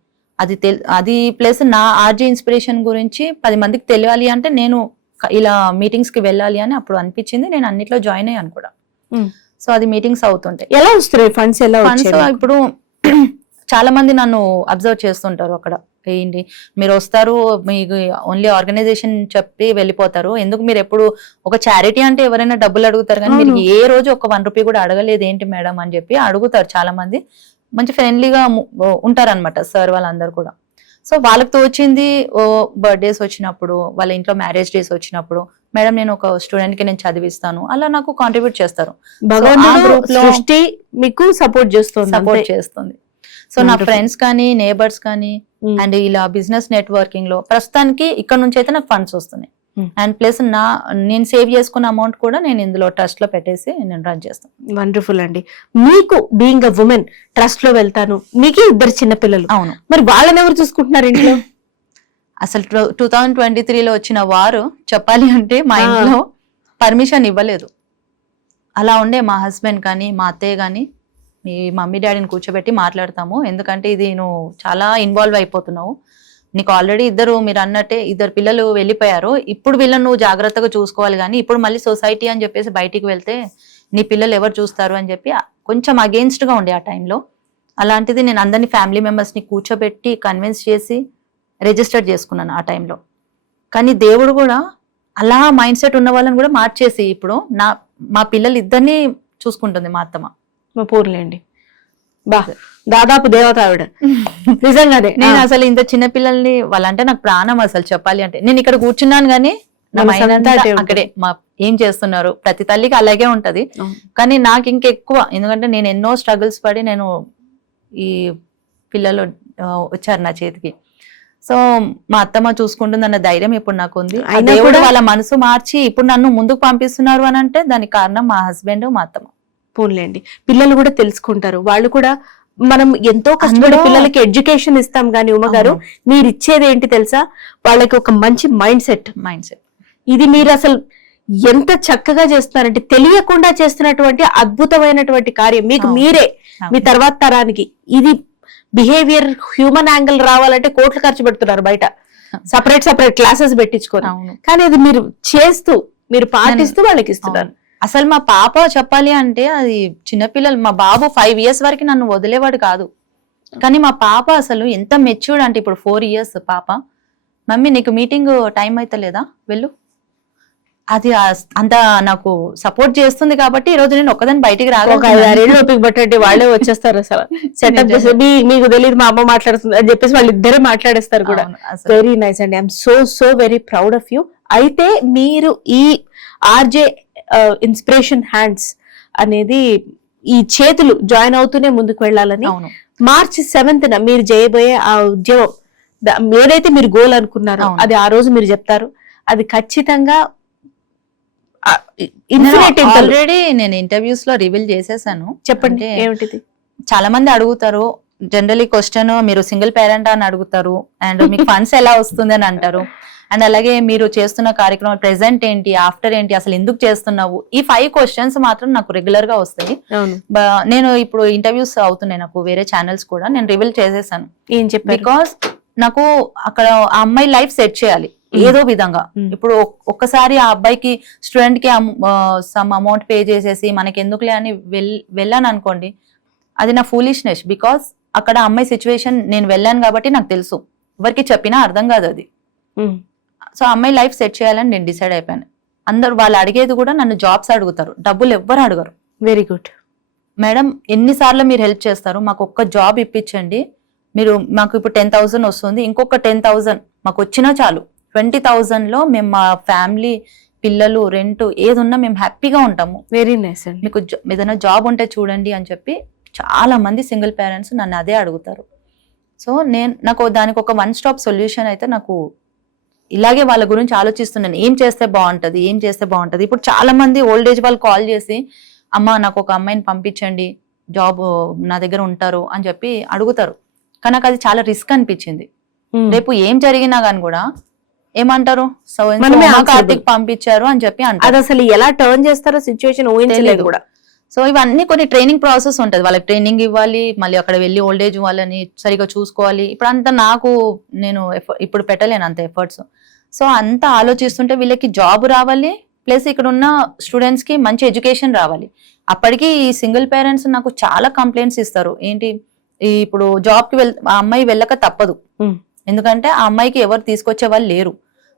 అది ప్లస్ నా ఆర్జీ ఇన్స్పిరేషన్ గురించి 10 మందికి తెలియాలి అంటే నేను ఇలా మీటింగ్స్ కి వెళ్ళాలి అని అప్పుడు అనిపించింది. నేను అన్నిట్లో జాయిన్ అయ్యాను కూడా. సో అది మీటింగ్స్ అవుతుంటాయి. ఎలా వస్తున్నాయి ఫండ్స్? ఫండ్స్ ఇప్పుడు చాలా మంది నన్ను అబ్జర్వ్ చేస్తుంటారు అక్కడ, ఏంటి మీరు వస్తారు మీకు ఓన్లీ ఆర్గనైజేషన్ చెప్పి వెళ్ళిపోతారు, ఎందుకు మీరు ఎప్పుడు ఒక చారిటీ అంటే ఎవరైనా డబ్బులు అడుగుతారు కానీ మీరు ఏ రోజు ఒక 1 రూపీ కూడా అడగలేదు ఏంటి మేడం అని చెప్పి అడుగుతారు చాలా మంది. మంచి ఫ్రెండ్లీగా ఉంటారనమాట సార్ వాళ్ళందరూ కూడా. సో వాళ్ళకి తోచింది బర్త్డేస్ వచ్చినప్పుడు, వాళ్ళ ఇంట్లో మ్యారేజ్ డేస్ వచ్చినప్పుడు, మేడం నేను ఒక స్టూడెంట్ కి నేను చదివిస్తాను, అలా నాకు కాంట్రిబ్యూట్ చేస్తారు. మీకు సపోర్ట్ చేస్తుంది. సో నా ఫ్రెండ్స్ కానీ నేబర్స్ కానీ అండ్ ఇలా బిజినెస్ నెట్వర్కింగ్ లో ప్రస్తుతానికి ఇక్కడ నుంచి అయితే నాకు ఫండ్స్ వస్తున్నాయి. అండ్ ప్లస్ నేను సేవ్ చేసుకున్న అమౌంట్ కూడా నేను ఇందులో ట్రస్ట్ లో పెట్టేసి నేను రన్ చేస్తాను. వండర్ఫుల్ అండి. మీకు బీయింగ్ అ ఉమెన్ ట్రస్ట్ లో వెళ్తాను, మీకే 2 చిన్న పిల్లలు. అవును, మరి వాళ్ళని ఎవరు చూసుకుంటున్నారు ఇంట్లో? అసలు 2023లో వచ్చిన వారు చెప్పాలి అంటే మా ఇంట్లో పర్మిషన్ ఇవ్వలేదు. అలా ఉండే మా హస్బెండ్ కానీ మా అత్తయ్య కానీ, మీ మమ్మీ డాడీని కూర్చోబెట్టి మాట్లాడతాము, ఎందుకంటే ఇది నువ్వు చాలా ఇన్వాల్వ్ అయిపోతున్నావు, నీకు ఆల్రెడీ మీరు అన్నట్టే 2 పిల్లలు వెళ్ళిపోయారు, ఇప్పుడు వీళ్ళని నువ్వు జాగ్రత్తగా చూసుకోవాలి, కానీ ఇప్పుడు మళ్ళీ సొసైటీ అని చెప్పేసి బయటికి వెళ్తే నీ పిల్లలు ఎవరు చూస్తారు అని చెప్పి కొంచెం అగెయిన్స్ట్ గా ఉండే ఆ టైంలో. అలాంటిది నేను అందరినీ ఫ్యామిలీ మెంబర్స్ని కూర్చోబెట్టి కన్విన్స్ చేసి రిజిస్టర్ చేసుకున్నాను ఆ టైంలో. కానీ దేవుడు కూడా అలా మైండ్ సెట్ ఉన్న వాళ్ళని కూడా మార్చేసి ఇప్పుడు మా పిల్లలు ఇద్దరిని చూసుకుంటుంది మా అత్తమ్మ. మా పూర్లేండి బా దాదాపు దేవత ఆవిడ నిజంగానే. నేను అసలు ఇంత చిన్న పిల్లల్ని వాళ్ళంటే నాకు ప్రాణం అసలు చెప్పాలి అంటే. నేను ఇక్కడ కూర్చున్నాను కానీ నా మనసు మైండ్ అంతా అంతా అటే ఉంటుంది. అక్కడే మా ఏం చేస్తున్నారు ప్రతి తల్లికి అలాగే ఉంటది. కానీ నాకు ఇంకెక్కువ, ఎందుకంటే నేను ఎన్నో స్ట్రగుల్స్ పడి నేను ఈ పిల్లలు వచ్చారు నా చేతికి. సో మా అత్తమ్మ చూసుకుంటుందన్న ధైర్యం ఇప్పుడు నాకు ఉంది. ఆ అయినా దేవుడు కూడా- వాళ్ళ మనసు మార్చి ఇప్పుడు నన్ను ముందుకు పంపిస్తున్నారు అని అంటే దానికి కారణం మా హస్బెండ్, మా అత్తమ్మ. పోన్లేండి, పిల్లలు కూడా తెలుసుకుంటారు. వాళ్ళు కూడా మనం ఎంతో కష్టపడి అందులో- పిల్లలకి ఎడ్యుకేషన్ ఇస్తాం గానీ ఉమ గారు మీరు ఇచ్చేది ఏంటి తెలుసా, వాళ్ళకి ఒక మంచి మైండ్ సెట్. ఇది మీరు అసలు ఎంత చక్కగా చేస్తున్నారంటే తెలియకుండా చేస్తున్నటువంటి అద్భుతమైనటువంటి కార్యం. మీకు అవును. మీరే మీ తర్వాత తరానికి ఇది బిహేవియర్ హ్యూమన్ యాంగిల్ రావాలంటే కోట్లు ఖర్చు పెడుతున్నారు బయట, సపరేట్ క్లాసెస్ పెట్టించుకొని. అవును. కానీ అది మీరు చేస్తూ మీరు పాటిస్తూ వాళ్ళకి ఇస్తున్నారు. అసలు మా పాప చెప్పాలి అంటే అది చిన్నపిల్లలు. మా బాబు 5 years వరకు నన్ను వదిలేవాడు కాదు. కానీ మా పాప అసలు ఎంత మెచ్యూర్డ్ అంటే ఇప్పుడు 4 years పాప, మమ్మీ నీకు మీటింగ్ టైం అయితే లేదా వెళ్ళు, అది అంత నాకు సపోర్ట్ చేస్తుంది. కాబట్టి ఈ రోజు నేను ఒక్కదాన్ని బయటికి ఒక రాగలను. 5-6 ఏళ్ళు ఓపిక పట్టండి, వాళ్ళే వచ్చేస్తారు. అసలు సెటప్ చేసి మీకు తెలియదు మా అమ్మ మాట్లాడుతుంది అని చెప్పేసి వాళ్ళు ఇద్దరే మాట్లాడేస్తారు కూడా. అవును, అసలు. వెరీ నైస్ అండి, I'm so very proud of you. అయితే మీరు ఈ ఆర్జే ఇన్స్పిరేషన్ హ్యాండ్స్ అనేది ఈ చేతులు జాయిన్ అవుతూనే ముందుకు వెళ్ళాలని అవును. March 7th మీరు చేయబోయే ఆ ఉద్యమం ఏదైతే మీరు గోల్ అనుకున్నారో అవును. అది ఆ రోజు మీరు చెప్తారు. అది ఖచ్చితంగా ఇన్ఫినిట్. ఆల్రెడీ నేను ఇంటర్వ్యూస్ లో రివీల్ చేసేసాను. చెప్పండి అంటే ఏమిటిది. చాలా మంది అడుగుతారు జనరలీ క్వశ్చన్, మీరు సింగిల్ పేరెంట్ అని అడుగుతారు, అండ్ మీకు ఫండ్స్ ఎలా వస్తుంది అని అంటారు, అండ్ అలాగే మీరు చేస్తున్న కార్యక్రమం ప్రెసెంట్ ఏంటి, ఆఫ్టర్ ఏంటి, అసలు ఎందుకు చేస్తున్నావు, ఈ 5 questions మాత్రం నాకు రెగ్యులర్ గా వస్తాయి. అవును. నేను ఇప్పుడు ఇంటర్వ్యూస్ అవుతున్నాయి నాకు వేరే ఛానల్స్ కూడా, నేను రివీల్ చేసేసాను. ఏం చెప్పారు. బికాస్ నాకు అక్కడ ఆ అమ్మాయి లైఫ్ సెట్ చేయాలి ఏదో విధంగా. ఇప్పుడు ఒక్కసారి ఆ అబ్బాయికి స్టూడెంట్ కి సమ్ అమౌంట్ పే చేసేసి మనకి ఎందుకులే అని వెళ్ళాను అనుకోండి, అది నా ఫూలిష్నెస్. బికాస్ అక్కడ అమ్మాయి సిచ్యువేషన్ నేను వెళ్ళాను కాబట్టి నాకు తెలుసు, ఎవరికి చెప్పినా అర్థం కాదు అది. సో అమ్మాయి లైఫ్ సెట్ చేయాలని నేను డిసైడ్ అయిపోయాను. అందరు వాళ్ళు అడిగేది కూడా నన్ను జాబ్స్ అడుగుతారు, డబ్బులు ఎవ్వరు అడగరు. వెరీ గుడ్ మేడం ఎన్నిసార్లు మీరు హెల్ప్ చేస్తారు, మాకు ఒక్క జాబ్ ఇప్పించండి, మీరు మాకు ఇప్పుడు 10,000 వస్తుంది, ఇంకొక 10,000 మాకు వచ్చినా చాలు, 20,000 లో మేము మా ఫ్యామిలీ పిల్లలు రెంట్ ఏది ఉన్నా మేము హ్యాపీగా ఉంటాము, వెరీ నైస్ అండి. మీకు ఏదైనా జాబ్ ఉంటే చూడండి అని చెప్పి చాలా మంది సింగిల్ పేరెంట్స్ నన్ను అదే అడుగుతారు. సో నాకు దానికి ఒక 1 stop సొల్యూషన్ అయితే నాకు ఇలాగే వాళ్ళ గురించి ఆలోచిస్తున్నాను, ఏం చేస్తే బాగుంటది. ఇప్పుడు చాలా మంది ఓల్డ్ ఏజ్ వాళ్ళు కాల్ చేసి అమ్మ నాకు ఒక అమ్మాయిని పంపించండి, జాబ్ నా దగ్గర ఉంటారు అని చెప్పి అడుగుతారు. కానీ నాకు అది చాలా రిస్క్ అనిపించింది. రేపు ఏం జరిగినా కానీ కూడా ఏమంటారు, కార్తిక్ పంపించారు అని చెప్పి అంటారు. అది అసలు ఎలా టర్న్ చేస్తారో సిచ్యువేషన్ ఊహించలేదు కూడా. సో ఇవన్నీ కొన్ని ట్రైనింగ్ ప్రాసెస్ ఉంటది, వాళ్ళకి ట్రైనింగ్ ఇవ్వాలి, మళ్ళీ అక్కడ వెళ్ళి ఓల్డ్ ఏజ్ వాళ్ళని సరిగా చూసుకోవాలి. ఇప్పుడు అంతా నేను ఇప్పుడు పెట్టలేను అంత ఎఫర్ట్స్. సో అంతా ఆలోచిస్తుంటే వీళ్ళకి జాబ్ రావాలి, ప్లస్ ఇక్కడ ఉన్న స్టూడెంట్స్ కి మంచి ఎడ్యుకేషన్ రావాలి. అప్పటికి ఈ సింగిల్ పేరెంట్స్ నాకు చాలా కంప్లైంట్స్ ఇస్తారు. ఏంటి ఇప్పుడు జాబ్ కి ఆ అమ్మాయి వెళ్ళక తప్పదు, ఎందుకంటే ఆ అమ్మాయికి ఎవరు తీసుకొచ్చే వాళ్ళు లేరు.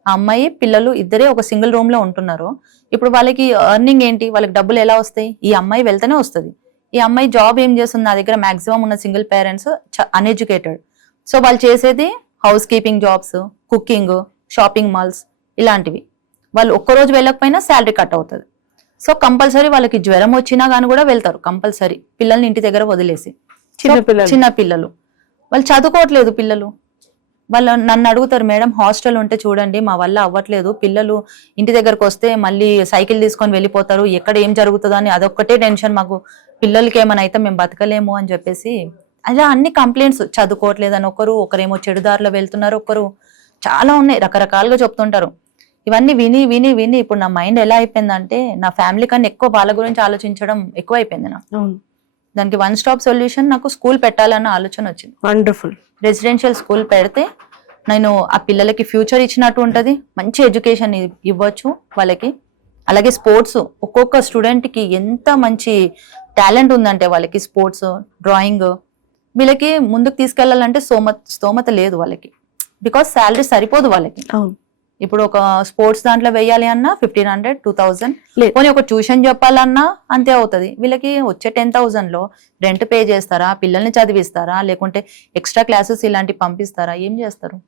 ఆ అమ్మాయి పిల్లలు ఇద్దరే ఒక సింగిల్ రూమ్ లో ఉంటున్నారు. ఇప్పుడు వాళ్ళకి ఎర్నింగ్ ఏంటి, వాళ్ళకి డబ్బులు ఎలా వస్తాయి, ఈ అమ్మాయి వెళ్తేనే వస్తుంది. ఈ అమ్మాయి జాబ్ ఏం చేస్తుంది, నా దగ్గర మాక్సిమం ఉన్న సింగిల్ పేరెంట్స్ అన్ఎడ్యుకేటెడ్. సో వాళ్ళు చేసేది house keeping jobs, cooking, shopping malls ఇలాంటివి. వాళ్ళు ఒక్కరోజు వెళ్ళకపోయినా శాలరీ కట్ అవుతుంది. సో కంపల్సరీ వాళ్ళకి జ్వరం వచ్చినా కానీ కూడా వెళ్తారు కంపల్సరీ, పిల్లల్ని ఇంటి దగ్గర వదిలేసి. చిన్న పిల్లలు వాళ్ళు చదువుకోవట్లేదు పిల్లలు. వాళ్ళు నన్ను అడుగుతారు, మేడం హాస్టల్ ఉంటే చూడండి, మా వల్ల అవ్వట్లేదు, పిల్లలు ఇంటి దగ్గరకు వస్తే మళ్ళీ సైకిల్ తీసుకొని వెళ్ళిపోతారు, ఎక్కడ ఏం జరుగుతుందో అని అదొక్కటే టెన్షన్ మాకు, పిల్లలకి ఏమైనా అయితే మేము బతకలేము అని చెప్పేసి అలా అన్ని కంప్లైంట్స్. చదువుకోవట్లేదని ఒకరేమో చెడుదారిలో వెళ్తున్నారు, ఒకరు చాలా ఉన్నాయి, రకరకాలుగా చెప్తుంటారు. ఇవన్నీ విని విని విని ఇప్పుడు నా మైండ్ ఎలా అయిపోయిందంటే నా ఫ్యామిలీ కన్నా ఎక్కువ వాళ్ళ గురించి ఆలోచించడం ఎక్కువ అయిపోయింది నాకు. దానికి 1 stop సొల్యూషన్ నాకు స్కూల్ పెట్టాలన్న ఆలోచన వచ్చింది. వండర్ఫుల్. రెసిడెన్షియల్ స్కూల్ పెడితే నేను ఆ పిల్లలకి ఫ్యూచర్ ఇచ్చినట్టు ఉంటది, మంచి ఎడ్యుకేషన్ ఇవ్వచ్చు వాళ్ళకి. అలాగే స్పోర్ట్స్, ఒక్కొక్క స్టూడెంట్ కి ఎంత మంచి టాలెంట్ ఉందంటే వాళ్ళకి స్పోర్ట్స్, డ్రాయింగ్, వీళ్ళకి ముందుకు తీసుకెళ్లాలంటే స్తోమత లేదు వాళ్ళకి, బికాస్ శాలరీ సరిపోదు వాళ్ళకి. అవును. ఇప్పుడు ఒక స్పోర్ట్స్ దాంట్లో వేయాలి అన్నా 1500, 2000, లేదు. పోనీ ఒక ట్యూషన్ చెప్పాలన్నా అంతే అవుతుంది. వీళ్ళకి వచ్చే 10,000 లో రెంట్ పే చేస్తారా, పిల్లల్ని చదివిస్తారా, లేకుంటే ఎక్స్ట్రా క్లాసెస్ ఇలాంటివి పంపిస్తారా, ఏం చేస్తారు?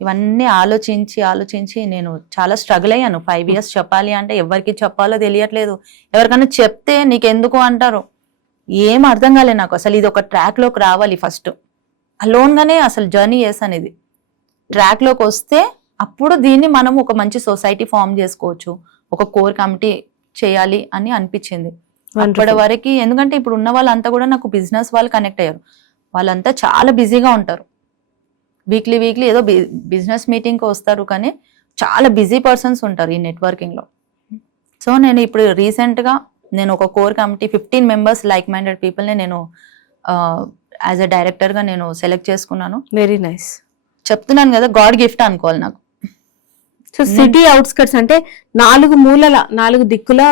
ఇవన్నీ ఆలోచించి నేను చాలా స్ట్రగుల్ అయ్యాను. 5 years చెప్పాలి అంటే ఎవరికి చెప్పాలో తెలియట్లేదు. ఎవరికైనా చెప్తే నీకెందుకు అంటారు. ఏం అర్థం కాలేదు నాకు అసలు. ఇది ఒక ట్రాక్ లోకి రావాలి ఫస్ట్, అలోన్ గానే అసలు జర్నీ చేశాను. ఇది ట్రాక్ లోకి వస్తే అప్పుడు దీన్ని మనం ఒక మంచి సొసైటీ ఫామ్ చేసుకోవచ్చు, ఒక కోర్ కమిటీ చేయాలి అని అనిపించింది. అప్పటి వరకు ఎందుకంటే ఇప్పుడు ఉన్న వాళ్ళంతా కూడా నాకు బిజినెస్ వాళ్ళు కనెక్ట్ అయ్యారు. వాళ్ళంతా చాలా బిజీగా ఉంటారు. వీక్లీ ఏదో బిజినెస్ మీటింగ్కి వస్తారు, కానీ చాలా బిజీ పర్సన్స్ ఉంటారు ఈ నెట్వర్కింగ్ లో. సో నేను ఇప్పుడు రీసెంట్గా ఒక core committee 15 members like minded పీపుల్ని నేను యాజ్ అ డైరెక్టర్గా నేను సెలెక్ట్ చేసుకున్నాను. Very nice. చెప్తున్నాను కదా, గాడ్ గిఫ్ట్ అనుకోవాలి నాకు. సో సిటీ అవుట్స్కట్స్ అంటే 4 మూలల 4 దిక్కుల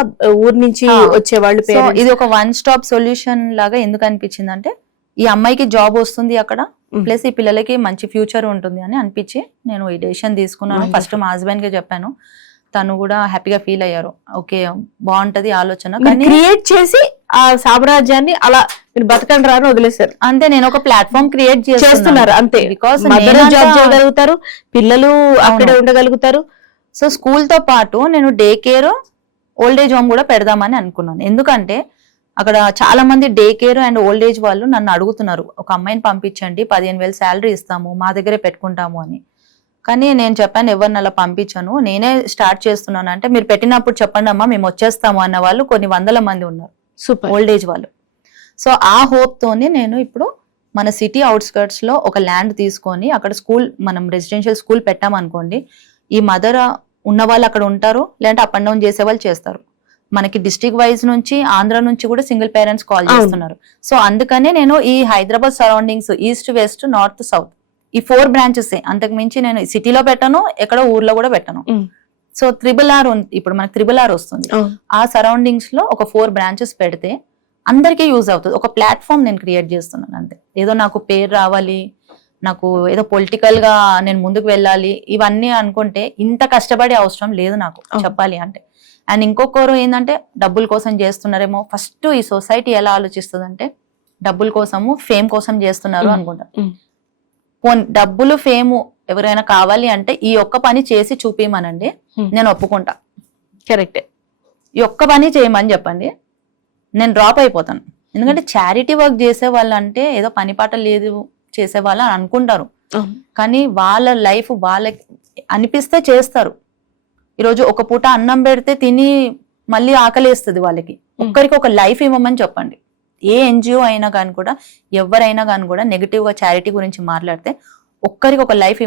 ఊరు నుంచి వచ్చేవాళ్ళు. సో ఇది ఒక 1 stop సొల్యూషన్ లాగా ఎందుకు అనిపించింది అంటే, ఈ అమ్మాయికి జాబ్ వస్తుంది అక్కడ, ప్లస్ ఈ పిల్లలకి మంచి ఫ్యూచర్ ఉంటుంది అని అనిపించి నేను ఈ డెసిషన్ తీసుకున్నాను. ఫస్ట్ మా హస్బెండ్ కి చెప్పాను, తను కూడా హ్యాపీగా ఫీల్ అయ్యారు. ఓకే బాగుంటది ఆలోచన, కానీ క్రియేట్ చేసి ఆ సామ్రాజ్యాన్ని అలా మీరు బతకండి రాని వదిలేశారు అంతే. నేను ఒక ప్లాట్ఫామ్ క్రియేట్ చేస్తున్నారు అంతే. బికాస్ జాబ్ చేయగలుగుతారు, పిల్లలు అక్కడే ఉండగలుగుతారు. సో స్కూల్ తో పాటు నేను day care, old age home కూడా పెడదామని అనుకున్నాను. ఎందుకంటే అక్కడ చాలా మంది day care and old age వాళ్ళు నన్ను అడుగుతున్నారు, ఒక అమ్మాయిని పంపించండి, 15,000 శాలరీ ఇస్తాము, మా దగ్గరే పెట్టుకుంటాము అని. కానీ నేను చెప్పాను, ఎవరిని అలా పంపించాను, నేనే స్టార్ట్ చేస్తున్నాను. అంటే మీరు పెట్టినప్పుడు చెప్పండి అమ్మా, మేము వచ్చేస్తాము అన్న వాళ్ళు కొన్ని 100 మంది ఉన్నారు, సూపర్ ఓల్డ్ ఏజ్ వాళ్ళు. సో ఆ హోప్ తోని నేను ఇప్పుడు మన సిటీ అవుట్స్కర్ట్స్ లో ఒక ల్యాండ్ తీసుకొని అక్కడ స్కూల్, మనం రెసిడెన్షియల్ స్కూల్ పెట్టామనుకోండి, ఈ మదర్ ఉన్న వాళ్ళు అక్కడ ఉంటారు, లేదంటే అప్ అండ్ డౌన్ చేసే వాళ్ళు చేస్తారు. మనకి డిస్ట్రిక్ట్ వైజ్ నుంచి, ఆంధ్ర నుంచి కూడా సింగిల్ పేరెంట్స్ కాల్ చేస్తున్నారు. సో అందుకనే నేను ఈ Hyderabad surroundings, east, west, north, south, ఈ 4 branches, అంతకు మించి నేను సిటీలో పెట్టను, ఎక్కడ ఊర్లో కూడా పెట్టను. సో RRR ఇప్పుడు మనకి RRR వస్తుంది, ఆ సరౌండింగ్స్ లో ఒక 4 branches పెడితే అందరికీ యూజ్ అవుతుంది. ఒక ప్లాట్ఫామ్ నేను క్రియేట్ చేస్తున్నాను అంతే. ఏదో నాకు పేరు రావాలి, నాకు ఏదో పొలిటికల్ గా నేను ముందుకు వెళ్ళాలి, ఇవన్నీ అనుకుంటే ఇంత కష్టపడే అవసరం లేదు నాకు చెప్పాలి అంటే. అండ్ ఇంకొకరు ఏంటంటే డబ్బుల కోసం చేస్తున్నారేమో. ఫస్ట్ ఈ సొసైటీ ఎలా ఆలోచిస్తుంది అంటే, డబ్బుల కోసము, ఫేమ్ కోసం చేస్తున్నారు అనుకుంటారు. డబ్బులు, ఫేము ఎవరైనా కావాలి అంటే ఈ ఒక్క పని చేసి చూపిమనండి, నేను ఒప్పుకుంటా. కరెక్టే. ఈ ఒక్క పని చేయమని చెప్పండి, నేను డ్రాప్ అయిపోతాను. ఎందుకంటే చారిటీ వర్క్ చేసే వాళ్ళు అంటే ఏదో పని పాట లేదు చేసే వాళ్ళు అని అనుకుంటారు, కానీ వాళ్ళ లైఫ్ వాళ్ళకి అనిపిస్తే చేస్తారు. ఈరోజు ఒక పూట అన్నం పెడితే తిని మళ్ళీ ఆకలేస్తుంది వాళ్ళకి. ఒక్కరికి ఒక లైఫ్ ఇవ్వమని చెప్పండి. ఏ NGO అయినా కానీ కూడా, ఎవరైనా కానీ కూడా నెగిటివ్ గా చారిటీ గురించి మాట్లాడితే ఒక్కరికి ఒక లైఫ్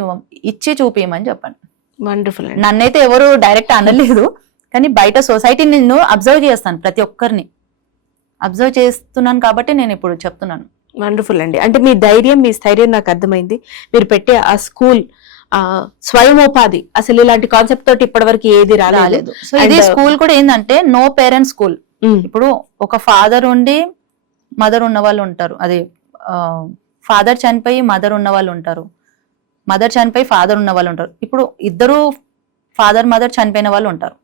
ఇచ్చి చూపించమని చెప్పండి. వండర్ఫుల్. నన్నైతే ఎవరు డైరెక్ట్ అనలేదు, కానీ బయట సొసైటీ నిన్ను అబ్జర్వ్ చేస్తాను, ప్రతి ఒక్కరిని అబ్జర్వ్ చేస్తున్నాను కాబట్టి నేను ఇప్పుడు చెప్తున్నాను. వండర్ఫుల్ అండి. అంటే మీ ధైర్యం, మీ స్థైర్యం నాకు అర్థమైంది. మీరు పెట్టే ఆ స్కూల్, స్వయంోపాధి, అసలు ఇలాంటి కాన్సెప్ట్ తోటి ఇప్పటి వరకు ఏది రాలేదు. సో ఇది స్కూల్ కూడా ఏంటంటే నో పేరెంట్స్ స్కూల్. ఇప్పుడు ఒక ఫాదర్ ఉండి మదర్ ఉన్న వాళ్ళు ఉంటారు, అదే ఫాదర్ చనిపోయి మదర్ ఉన్న వాళ్ళు ఉంటారు, మదర్ చనిపోయి ఫాదర్ ఉన్న వాళ్ళు ఉంటారు. ఇప్పుడు ఇద్దరు ఫాదర్ మదర్ చనిపోయిన వాళ్ళు ఉంటారు.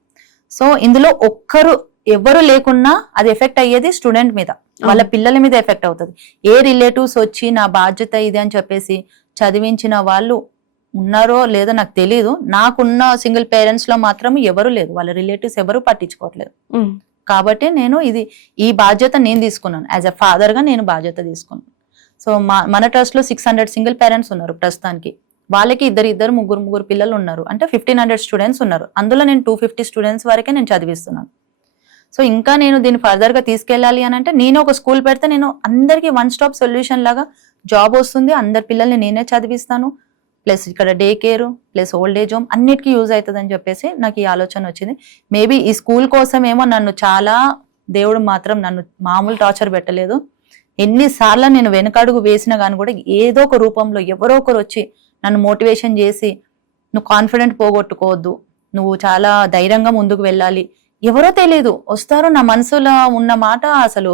సో ఇందులో ఒక్కరు ఎవరు లేకున్నా అది ఎఫెక్ట్ అయ్యేది స్టూడెంట్ మీద, వాళ్ళ పిల్లల మీద ఎఫెక్ట్ అవుతుంది. ఏ రిలేటివ్స్ వచ్చి నా బాధ్యత ఇది అని చెప్పేసి చదివించిన వాళ్ళు ఉన్నారో లేదో నాకు తెలీదు. నాకున్న సింగిల్ పేరెంట్స్ లో మాత్రం ఎవరు లేదు, వాళ్ళ రిలేటివ్స్ ఎవరు పట్టించుకోవట్లేదు. కాబట్టి నేను ఈ బాధ్యత నేను తీసుకున్నాను, యాజ్ ఎ ఫాదర్ గా నేను బాధ్యత తీసుకున్నాను. సో మన ట్రస్ట్ లో 600 సింగిల్ పేరెంట్స్ ఉన్నారు ప్రస్తుతానికి. వాళ్ళకి ఇద్దరు ముగ్గురు పిల్లలు ఉన్నారు, అంటే 1500 స్టూడెంట్స్ ఉన్నారు. అందులో నేను 250 స్టూడెంట్స్ వరకే నేను చదివిస్తున్నాను. సో ఇంకా నేను దీన్ని ఫర్దర్ గా తీసుకెళ్ళాలి అని అంటే, నేను ఒక స్కూల్ పెడితే నేను అందరికి 1 stop సొల్యూషన్ లాగా జాబ్ వస్తుంది, అందరి పిల్లల్ని నేనే చదివిస్తాను, ప్లస్ ఇక్కడ day care plus old age home అన్నిటికీ యూజ్ అవుతుంది అని చెప్పేసి నాకు ఈ ఆలోచన వచ్చింది. మేబీ ఈ స్కూల్ కోసం ఏమో నన్ను చాలా, దేవుడు మాత్రం నన్ను మామూలు టార్చర్ పెట్టలేదు. ఎన్నిసార్లు నేను వెనకడుగు వేసినా కానీ కూడా ఏదో ఒక రూపంలో ఎవరో ఒకరు వచ్చి నన్ను మోటివేషన్ చేసి, నువ్వు కాన్ఫిడెంట్ పోగొట్టుకోవద్దు, నువ్వు చాలా ధైర్యంగా ముందుకు వెళ్ళాలి, ఎవరో తెలియదు వస్తారు. నా మనసులో ఉన్న మాట అసలు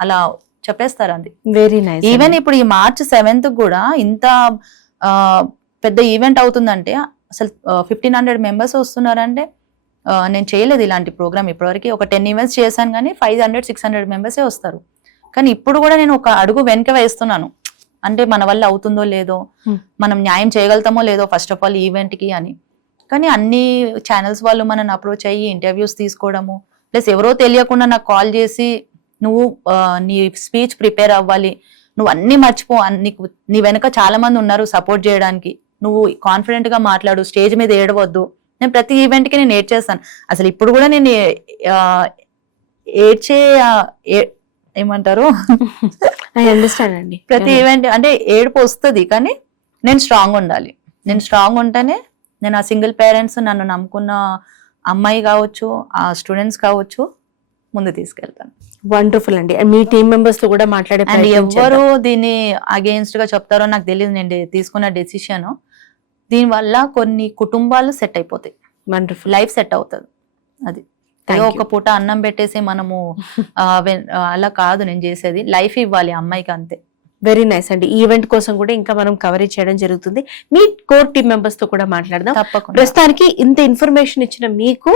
అలా చెప్పేస్తారు అది. Very nice. ఈవెన్ ఇప్పుడు ఈ మార్చ్ 7th కూడా ఇంత ఆ, పెద్ద ఈవెంట్ అవుతుందంటే అసలు 1500 మెంబర్స్ వస్తున్నారంటే నేను చేయలేదు ఇలాంటి ప్రోగ్రామ్ ఇప్పటివరకు. ఒక 10 ఈవెంట్స్ చేశాను కానీ 500-600 మెంబర్సే వస్తారు. కానీ ఇప్పుడు కూడా నేను ఒక అడుగు వెనక వేస్తున్నాను, అంటే మన వల్ల అవుతుందో లేదో, మనం న్యాయం చేయగలుగుతామో లేదో ఫస్ట్ ఆఫ్ ఆల్ ఈవెంట్ కి అని. కానీ అన్ని ఛానల్స్ వాళ్ళు మనల్ని అప్రోచ్ అయ్యి ఇంటర్వ్యూస్ తీసుకోవడము, ప్లస్ ఎవరో తెలియకుండా నాకు కాల్ చేసి నువ్వు నీ స్పీచ్ ప్రిపేర్ అవ్వాలి, నువ్వు అన్ని మర్చిపో, నీకు నీ వెనక చాలా మంది ఉన్నారు సపోర్ట్ చేయడానికి, నువ్వు కాన్ఫిడెంట్ గా మాట్లాడు, స్టేజ్ మీద ఏడవద్దు. నేను ప్రతి ఈవెంట్ కి నేను ఏడ్చేస్తాను. అసలు ఇప్పుడు కూడా నేను ఏడ్చే ఏమంటారు ఐ అండర్స్టాండ్ అండి. ప్రతి ఈవెంట్ అంటే ఏడుపు వస్తుంది, కానీ నేను స్ట్రాంగ్ ఉండాలి. నేను స్ట్రాంగ్ ఉంటేనే నేను ఆ సింగిల్ పేరెంట్స్ నన్ను నమ్ముకున్న అమ్మాయి కావచ్చు, ఆ స్టూడెంట్స్ కావచ్చు, ముందు తీసుకెళ్తాను. వండర్ఫుల్ అండి. మీ టీమ్ మెంబర్స్ తో కూడా మాట్లాడే అండ్ ప్రయత్నం ఎవరు చేద్దాం. దీన్ని అగేన్స్ట్ గా చెప్తారో నాకు తెలియదు. నేను తీసుకున్న డెసిషన్ దీని వల్ల కొన్ని కుటుంబాలు సెట్ అయిపోతాయి, వండర్ఫుల్. లైఫ్ సెట్ అవుతుంది. అది Thank ఏదో you. ఒక పూట అన్నం పెట్టేసి మనము అలా కాదు నేను చేసేది, లైఫ్ ఇవ్వాలి అమ్మాయికి, అంతే. వెరీ నైస్ అండి. ఈ ఈవెంట్ కోసం కూడా ఇంకా మనం కవరేజ్ చేయడం జరుగుతుంది. మీ కోర్ టీమ్ మెంబర్స్ తో కూడా మాట్లాడదాం. తప్పకుండా. ప్రస్తుతానికి ఇంత ఇన్ఫర్మేషన్ ఇచ్చిన మీకు,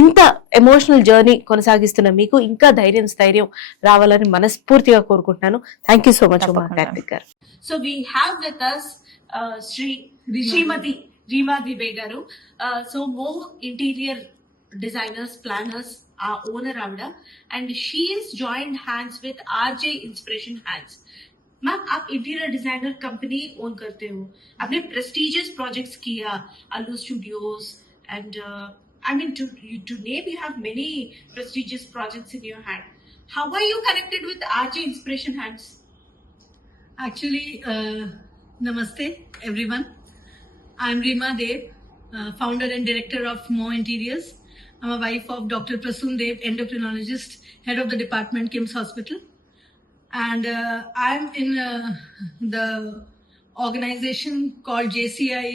ఇంత ఎమోషనల్ జర్నీ కొనసాగిస్తున్న మీకు ఇంకా స్థైర్యం రావాలని మనస్ఫూర్తిగా కోరుకుంటున్నాను. Thank you so much Uma తప్పకుండా. కార్తిక్ గారు. So we have with us Srimati Reema Dibe garu. So more interior designers, planners, our owner Avda, and she is joined hands with RJ Inspiration Hands. Ma'am आप इंटीरियर डिजाइनर कंपनी ओन करते हो, आपने प्रेस्टिजियस प्रोजेक्ट्स किया, आलू studios and I mean to name, you have many prestigious projects in your hand. How are you connected with RJ Inspiration Hands? Actually, namaste everyone. I'm Reema Dev, founder and director of Mo Interiors. I'm a wife of Dr. Prasoon Dev, endocrinologist, head of the department, Kim's Hospital. And I'm in the organization called JCI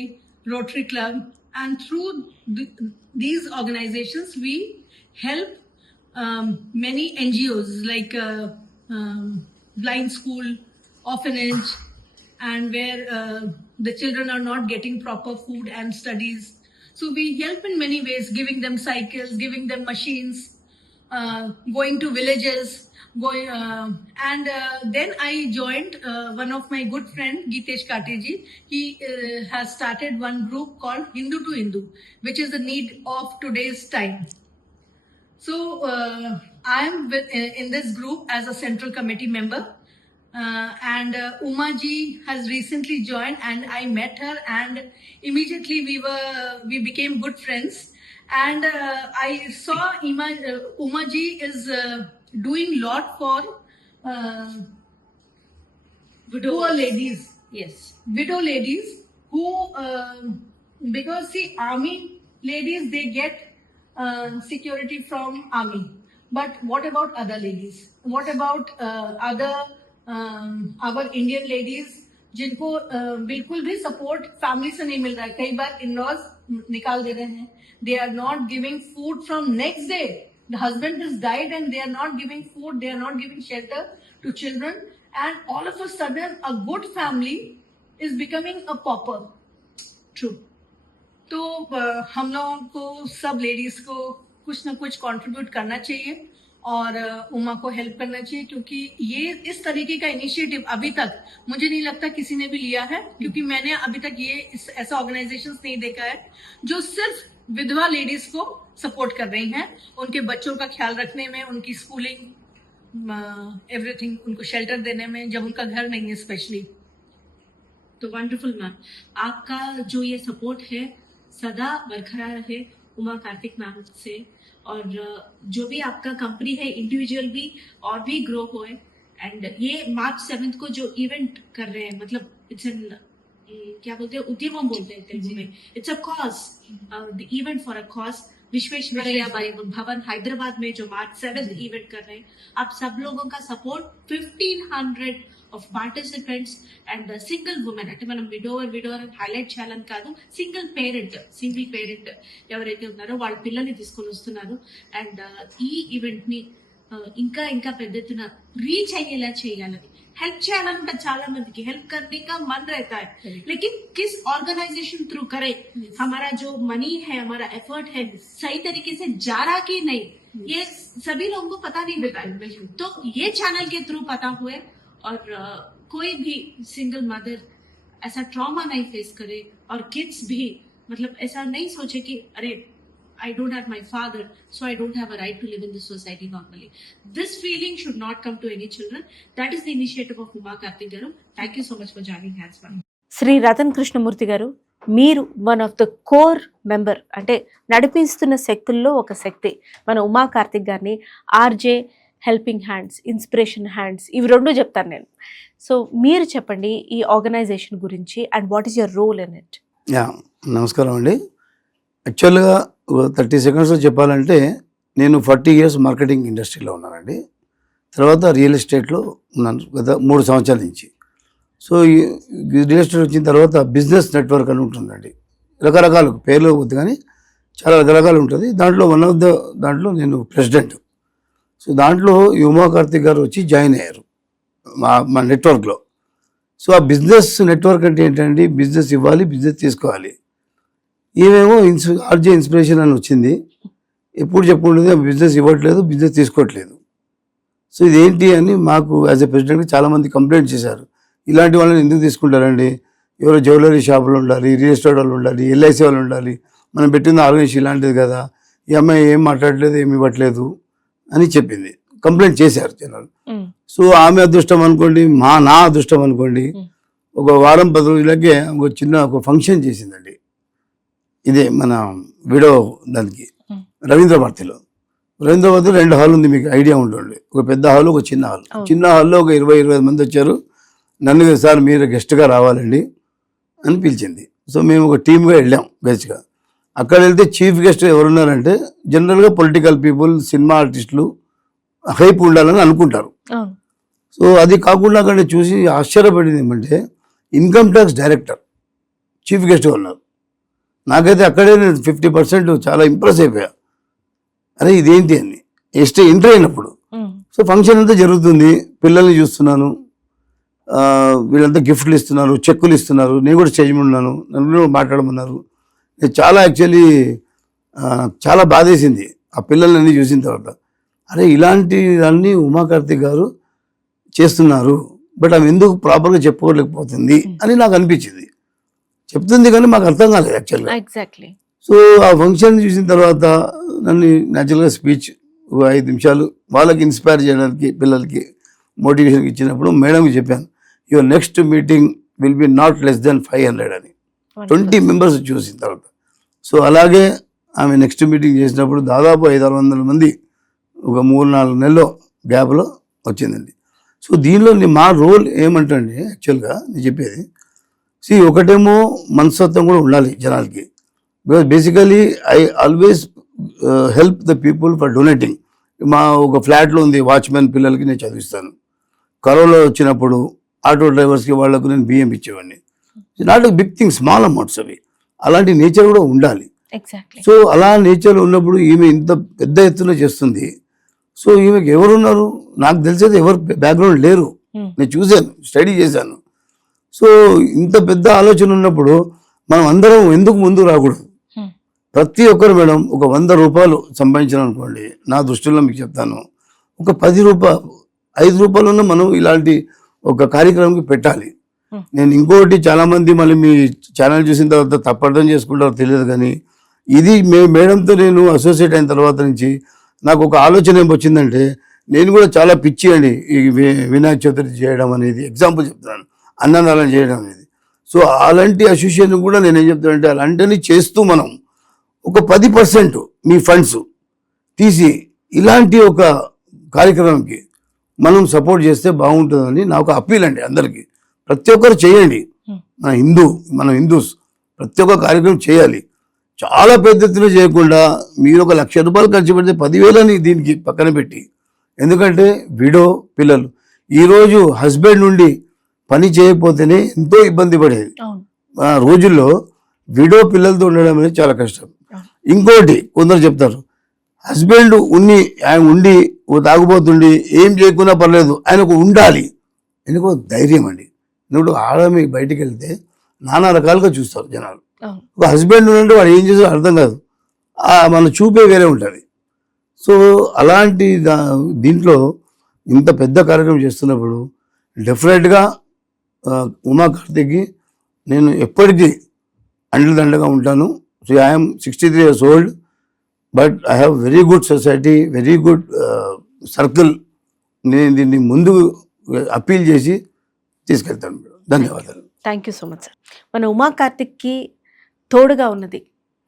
Rotary Club. And through these organizations, we help many NGOs like Blind School, Orphanage, and where the children are not getting proper food and studies. So we help in many ways, giving them cycles, giving them machines, going to villages, then I joined one of my good friend, Geetesh Kateji. He has started one group called Hindu to Hindu, which is the need of today's time. So I am in this group as a central committee member. And Uma ji has recently joined, and I met her, and immediately we became good friends. And I saw Uma ji is doing lot for poor ladies. Yes. Widow ladies who because see, army ladies, they get security from army, but what about other ladies? What about other our Indian ladies जिनको बिल्कुल भी सपोर्ट फैमिली से नहीं मिल रहा है? कई बार इन-लॉज निकाल दे रहे हैं. They are not giving food from next day. The husband has died and they are not giving food, they are not giving shelter to children, and all of a sudden a good family is becoming a pauper. True. तो हम लोगों को, सब लेडीज को कुछ ना कुछ कंट्रीब्यूट करना चाहिए और उमा को हेल्प करना चाहिए, क्योंकि ये इस तरीके का इनिशिएटिव अभी तक मुझे नहीं लगता किसी ने भी लिया है, क्योंकि मैंने अभी तक ये ऐसा ऑर्गेनाइजेशंस नहीं देखा है जो सिर्फ विधवा लेडीज को सपोर्ट कर रही हैं, उनके बच्चों का ख्याल रखने में, उनकी स्कूलिंग, एवरीथिंग, उनको शेल्टर देने में, जब उनका घर नहीं है स्पेशली. तो वंडरफुल मैम, आपका जो ये सपोर्ट है सदा बरकरार रहे उमा कार्तिक मैम से, और जो भी आपका कंपनी है इंडिविजुअल भी और भी ग्रो होए. एंड ये मार्च 7 को जो इवेंट कर रहे हैं, मतलब इट्स एन क्या बोलते हैं, उद्यम बोलते हैं तेलुगु में, it's a cause, the event for a cause. Visvesvaraya भवन हैदराबाद में जो मार्च 7 इवेंट कर रहे हैं, आप सब लोगों का support, 1500 of participants and the single woman, అంటే మనం విడోవర్ అని హైలైట్ చేయాలని కాదు, సింగిల్ పేరెంట్ ఎవరైతే ఉన్నారో వాళ్ళ పిల్లల్ని తీసుకొని వస్తున్నారు. అండ్ ఈ ఈవెంట్ ని ఇంకా ఇంకా పెద్ద ఎత్తున రీచ్ అయ్యేలా చేయాలని, हेल्प చేయాలనుకుంటే చాలా మందికి हेल्प करने का मन रहता है, लेकिन किस ऑर्गेनाइजेशन थ्रू करे, हमारा जो मनी है, हमारा एफर्ट है सही तरीके से जा रहा कि नहीं, ये सभी लोगों को पता नहीं होता है। तो ये चैनल के थ्रू पता हुए और कोई भी सिंगल मदर ऐसा ट्रॉमा नहीं फेस करे, और किड्स भी मतलब ऐसा नहीं सोचे कि अरे I don't have my father, so I don't have a right to live in this society normally. This feeling should not come to any children. That is the initiative of Uma Karthik garu. Thank you so much for joining hands. Shri Ratan Krishnamurthy గారు, మీరు one of the core member, అంటే నడిపిస్తున్న శక్తుల్లో ఒక శక్తి మన ఉమా కార్తిక్ గారిని. RJ, helping hands, inspiration hands, ఇవి రెండు చెప్తాను నేను. సో మీరు చెప్పండి ఈ ఆర్గనైజేషన్ గురించి and what is your role in it. నమస్కారం అండి. యాక్చువల్గా 30 సెకండ్స్లో చెప్పాలంటే నేను 40 ఇయర్స్ మార్కెటింగ్ ఇండస్ట్రీలో ఉన్నానండి. తర్వాత రియల్ ఎస్టేట్లో ఉన్నాను గత 3 సంవత్సరాల నుంచి. సో ఈ రియల్ ఎస్టేట్ వచ్చిన తర్వాత బిజినెస్ నెట్వర్క్ అని ఉంటుందండి. రకరకాలు పేర్లు అవుతుంది కానీ చాలా రకరకాలు ఉంటుంది. దాంట్లో వన్ ఆఫ్ ద దాంట్లో నేను ప్రెసిడెంట్. సో దాంట్లో ఉమా కార్తిక్ గారు వచ్చి జాయిన్ అయ్యారు మా నెట్వర్క్లో. సో ఆ బిజినెస్ నెట్వర్క్ అంటే ఏంటండి, బిజినెస్ ఇవ్వాలి, బిజినెస్ తీసుకోవాలి. ఈమెమో ఆర్జే ఇన్స్పిరేషన్ అని వచ్చింది. ఎప్పుడు చెప్పుకుంటుంది బిజినెస్ ఇవ్వట్లేదు, బిజినెస్ తీసుకోవట్లేదు. సో ఇదేంటి అని మాకు యాజ్ ఎ ప్రెసిడెంట్గా చాలామంది కంప్లైంట్ చేశారు. ఇలాంటి వాళ్ళని ఎందుకు తీసుకుంటారండి, ఎవరో జ్యువెలరీ షాపులు ఉండాలి, రియల్ ఎస్టేట్ వాళ్ళు ఉండాలి, ఎల్ఐసి వాళ్ళు ఉండాలి, మనం పెట్టిన ఆర్గనైజేషన్ ఇలాంటిది కదా, ఈ అమ్మాయి ఏం మాట్లాడలేదు, ఏమి ఇవ్వట్లేదు అని చెప్పింది. కంప్లైంట్ చేశారు జనాలు. సో ఆమె అదృష్టం అనుకోండి, నా అదృష్టం అనుకోండి, ఒక వారం 10 రోజులకే ఒక ఫంక్షన్ చేసిందండి. ఇదే మన విడో దానికి రవీంద్ర భారతిలో 2 హాల్ ఉంది, మీకు ఐడియా ఉంటుంది. ఒక పెద్ద హాల్, ఒక చిన్న హాల్. చిన్న హాల్లో ఒక 20-25 మంది వచ్చారు. నన్ను సార్ మీరు గెస్ట్గా రావాలండి అని పిలిచింది. సో మేము ఒక టీమ్గా వెళ్ళాం గెస్ట్గా. అక్కడ వెళ్తే చీఫ్ గెస్ట్ ఎవరున్నారంటే జనరల్గా పొలిటికల్ పీపుల్, సినిమా ఆర్టిస్టులు, హైప్ ఉండాలని అనుకుంటారు. సో అది కాకుండా అక్కడ చూసి ఆశ్చర్యపడింది ఏమంటే ఇన్కమ్ ట్యాక్స్ డైరెక్టర్ చీఫ్ గెస్ట్గా ఉన్నారు. నాకైతే అక్కడే నేను 50% చాలా ఇంప్రెస్ అయిపోయా. అరే ఇదేంటి అని ఎంట్రీ అయినప్పుడు. సో ఫంక్షన్ అంతా జరుగుతుంది, పిల్లల్ని చూస్తున్నాను, వీళ్ళంతా గిఫ్ట్లు ఇస్తున్నారు, చెక్కులు ఇస్తున్నారు. నేను కూడా స్టేజ్ మీద ఉన్నాను, నన్ను కూడా మాట్లాడమన్నారు. నేను చాలా యాక్చువల్లీ చాలా బాధేసింది ఆ పిల్లల్ని చూసిన తర్వాత. అరే ఇలాంటి దాన్ని ఉమా కార్తిక్ గారు చేస్తున్నారు, బట్ ఆమె ఎందుకు ప్రాపర్గా చెప్పుకోలేకపోతుంది అని నాకు అనిపించింది. చెప్తుంది కానీ మాకు అర్థం కాలేదు యాక్చువల్గా. ఎగ్జాక్ట్లీ. సో ఆ ఫంక్షన్ చూసిన తర్వాత నన్ను న్యాచురల్గా స్పీచ్ 5 నిమిషాలు వాళ్ళకి ఇన్స్పైర్ చేయడానికి, పిల్లలకి మోటివేషన్ ఇచ్చినప్పుడు మేడంకి చెప్పాను, your next meeting will be not less than 500 అని. 20 మెంబర్స్ చూసిన తర్వాత. సో అలాగే ఆమె నెక్స్ట్ మీటింగ్ చేసినప్పుడు దాదాపు 500-600 మంది ఒక 3-4 నెలల గ్యాప్లో వచ్చిందండి. సో దీనిలో మా రోల్ ఏమంటే యాక్చువల్గా నేను చెప్పేది, ఒకటేమో మనస్తత్వం కూడా ఉండాలి జనాలకి. Because basically I always help the people for donating. మా ఒక ఫ్లాట్లో ఉంది, వాచ్మెన్ పిల్లలకి నేను చదివిస్తాను. కరోనా వచ్చినప్పుడు ఆటో డ్రైవర్స్కి వాళ్ళకు నేను బియ్యం ఇచ్చేవాడిని. Not big thing, small amounts అవి. అలాంటి నేచర్ కూడా ఉండాలి. సో అలా నేచర్ ఉన్నప్పుడు ఈమె ఇంత పెద్ద ఎత్తున చేస్తుంది. సో ఈమెకి ఎవరున్నారు నాకు తెలిసేది ఎవరు బ్యాక్గ్రౌండ్ లేరు. నేను చూశాను, స్టడీ చేశాను. సో ఇంత పెద్ద ఆలోచన ఉన్నప్పుడు మనం అందరం ఎందుకు ముందు రాకూడదు? ప్రతి ఒక్కరు మేడం ఒక 100 రూపాయలు సంపాదించాను అనుకోండి, నా దృష్టిలో మీకు చెప్తాను, ఒక 10 రూపాయలు 5 రూపాయలు మనం ఇలాంటి ఒక కార్యక్రమంకి పెట్టాలి. నేను ఇంకోటి చాలా మంది మళ్ళీ మీ ఛానల్ చూసిన తర్వాత తప్పర్థం చేసుకుంటారో తెలియదు కానీ, ఇది మేడంతో నేను అసోసియేట్ అయిన తర్వాత నుంచి నాకు ఒక ఆలోచన ఏం వచ్చిందంటే, నేను కూడా చాలా పిచ్చి అండి ఈ వినాయక చవితి చేయడం అనేది. ఎగ్జాంపుల్ చెప్తున్నాను, అన్నదానం చేయడం అనేది. సో అలాంటి అసోసియేషన్ కూడా నేను ఏం చెప్తానంటే, అలాంటివి చేస్తూ మనం ఒక 10% మీ ఫండ్స్ తీసి ఇలాంటి ఒక కార్యక్రమంకి మనం సపోర్ట్ చేస్తే బాగుంటుందని నా ఒక అప్పీల్ అండి అందరికీ. ప్రతి ఒక్కరు చేయండి. మనం హిందూస్ ప్రతి ఒక్క కార్యక్రమం చేయాలి. చాలా పెద్ద ఎత్తున చేయకుండా మీరు ఒక 1,00,000 రూపాయలు ఖర్చు పెడితే 10,000 దీనికి పక్కన పెట్టి, ఎందుకంటే విడో పిల్లలు ఈరోజు హస్బెండ్ నుండి పని చేయకపోతేనే ఎంతో ఇబ్బంది పడేది. ఆ రోజుల్లో విడో పిల్లలతో ఉండడం అనేది చాలా కష్టం. ఇంకోటి కొందరు చెప్తారు, హస్బెండ్ ఆయన ఉండి ఓ తాగుబోతుండి ఏం చేయకున్నా పర్లేదు ఆయనకు ఉండాలి. ఎందుకో ధైర్యం అండి. ఇప్పుడు ఆడమి బయటికి వెళ్తే నానా రకాలుగా చూస్తారు జనాలు. అవును. ఒక హస్బెండ్ ఉంటే వాడు ఏం చేస్తాడో అర్థం కాదు, మన చూపే వేరే ఉంటుంది. సో అలాంటి దీంట్లో ఇంత పెద్ద కార్యక్రమం చేస్తున్నప్పుడు డెఫినెట్గా ఉమా కార్తిక్కి నేను ఎప్పటికీ అండదండగా ఉంటాను. So I'm 63 years old, but I have very good society, very good circle. నేను దీన్ని ముందు అప్పీల్ చేసి తీసుకెళ్తాను. ధన్యవాదాలు. Thank you so much sir. మన ఉమా కార్తిక్కి తోడుగా ఉన్నది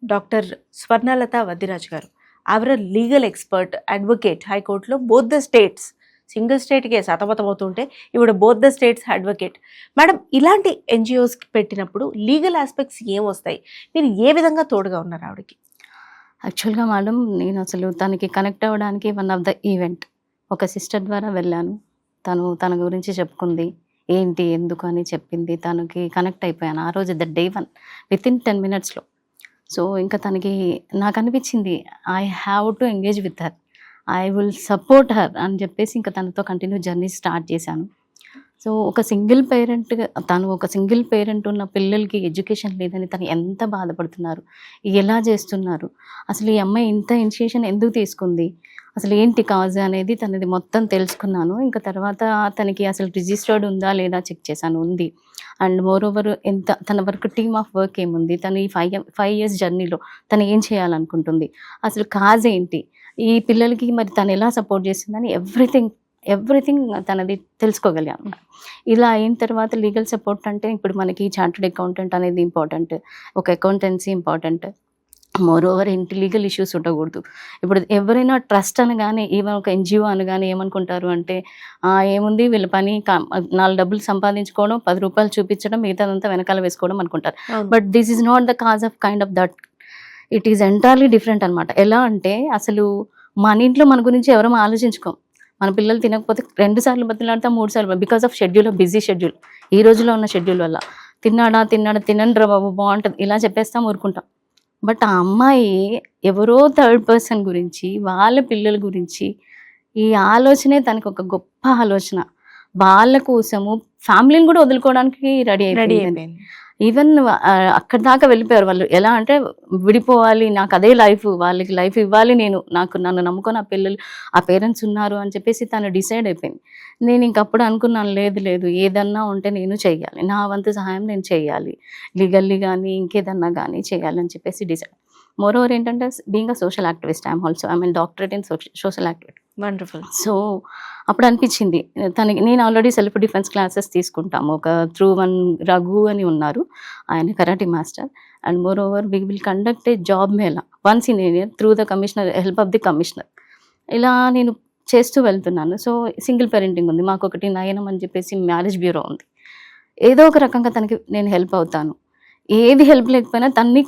డాక్టర్ స్వర్ణలత వద్దిరాజ్ గారు. ఆవిడ లీగల్ ఎక్స్పర్ట్, అడ్వకేట్, హైకోర్టులో బోత్ ద స్టేట్స్, సింగిల్ స్టేట్కే సతమతం అవుతుంటే ఇప్పుడు both the states advocate. Madam, ఇలాంటి ఎన్జిఓస్కి పెట్టినప్పుడు లీగల్ ఆస్పెక్ట్స్ ఏం వస్తాయి? మీరు ఏ విధంగా తోడుగా ఉన్నారు ఆవిడకి? యాక్చువల్గా మేడం, నేను అసలు తనకి కనెక్ట్ అవ్వడానికి వన్ ఆఫ్ ద ఈవెంట్ ఒక సిస్టర్ ద్వారా వెళ్ళాను. తన గురించి చెప్పుకుంది, ఏంటి ఎందుకు అని చెప్పింది. తనకి కనెక్ట్ అయిపోయాను ఆ రోజు, ద డే 1 within 10 minutesలో. సో ఇంకా తనకి నాకు అనిపించింది, I have to engage with her, I will support her అని చెప్పేసి ఇంకా తనతో కంటిన్యూ జర్నీ స్టార్ట్ చేశాను. సో ఒక సింగిల్ పేరెంట్ ఉన్న పిల్లలకి ఎడ్యుకేషన్ లేదని తను ఎంత బాధపడుతున్నారు, ఎలా చేస్తున్నారు, అసలు ఈ అమ్మాయి ఇంత ఇనిషియేషన్ ఎందుకు తీసుకుంది, అసలు ఏంటి కాజ్ అనేది తనది మొత్తం తెలుసుకున్నాను. ఇంకా తర్వాత తనకి అసలు రిజిస్టర్డ్ ఉందా లేదా చెక్ చేశాను, ఉంది. అండ్ మోర్ ఓవర్ తన వర్క్ టీమ్ ఆఫ్ వర్క్ ఏముంది, తను ఈ 5 years జర్నీలో తను ఏం చేయాలనుకుంటుంది, అసలు కాజ్ ఏంటి, ఈ పిల్లలకి మరి తను ఎలా సపోర్ట్ చేస్తుందని ఎవ్రీథింగ్ తనది తెలుసుకోగలిగాను. ఇలా అయిన తర్వాత లీగల్ సపోర్ట్ అంటే ఇప్పుడు మనకి చార్టర్డ్ అకౌంటెంట్ అనేది ఇంపార్టెంట్, ఒక అకౌంటెన్సీ ఇంపార్టెంట్. మోర్ ఓవర్ ఇంటి లీగల్ ఇష్యూస్ ఉండకూడదు. ఇప్పుడు ఎవరైనా ట్రస్ట్ అనగానే, ఈవెన్ ఒక ఎన్జిఓ అనగానే ఏమనుకుంటారు అంటే, ఏముంది వీళ్ళ పని 4 డబ్బులు సంపాదించుకోవడం, 10 రూపాయలు చూపించడం, మిగతాదంతా వెనకాల వేసుకోవడం అనుకుంటారు. But this is not the cause of kind of that. It is entirely different అనమాట. ఎలా అంటే అసలు మన ఇంట్లో మన గురించి ఎవరూ ఆలోచించుకోం. మన పిల్లలు తినకపోతే 2 సార్లు బతిలాడతాం, 3 సార్లు, because of schedule, busy schedule, ఈ రోజులో ఉన్న షెడ్యూల్ వల్ల. తినండి రా బాబు బాగుంటుంది ఇలా చెప్పేస్తాం, ఊరుకుంటాం. బట్ ఆ అమ్మాయి ఎవరో థర్డ్ పర్సన్ గురించి, వాళ్ళ పిల్లల గురించి, ఈ ఆలోచనే తనకు ఒక గొప్ప ఆలోచన. వాళ్ళ కోసము ఫ్యామిలీని కూడా వదులుకోవడానికి రెడీ అయిపోయింది. ఈవెన్ అక్కడి దాకా వెళ్ళిపోయారు వాళ్ళు. ఎలా అంటే విడిపోవాలి, నాకు అదే లైఫ్, వాళ్ళకి లైఫ్ ఇవ్వాలి, నన్ను నమ్ముకొని ఆ పిల్లలు, ఆ పేరెంట్స్ ఉన్నారు అని చెప్పేసి తను డిసైడ్ అయిపోయింది. నేను ఇంకప్పుడు అనుకున్నాను, లేదు ఏదన్నా ఉంటే నేను చెయ్యాలి, నా వంతు సహాయం నేను చేయాలి, లీగల్లీ కానీ ఇంకేదన్నా కానీ చేయాలి అని చెప్పేసి డిసైడ్. మోర్ ఓవర్ ఏంటంటే being a social activist, I'm doctorate in social activity. Wonderful. So అప్పుడు అనిపించింది నేను ఆల్రెడీ సెల్ఫ్ డిఫెన్స్ క్లాసెస్ తీసుకుంటాము. ఒక త్రూ 1 రఘు అని ఉన్నారు, ఆయన karate master. And more over we will conduct A job Mela once in a year through the commissioner, help of the commissioner. ఇలా నేను చేస్తూ వెళ్తున్నాను. సో సింగిల్ పేరెంటింగ్ ఉంది, మాకు ఒకటి నయనం అని చెప్పేసి మ్యారేజ్ బ్యూరో ఉంది. ఏదో ఒక రకంగా తనకి నేను హెల్ప్ అవుతాను. ఏది హెల్ప్ లేకపోయినా తన్ని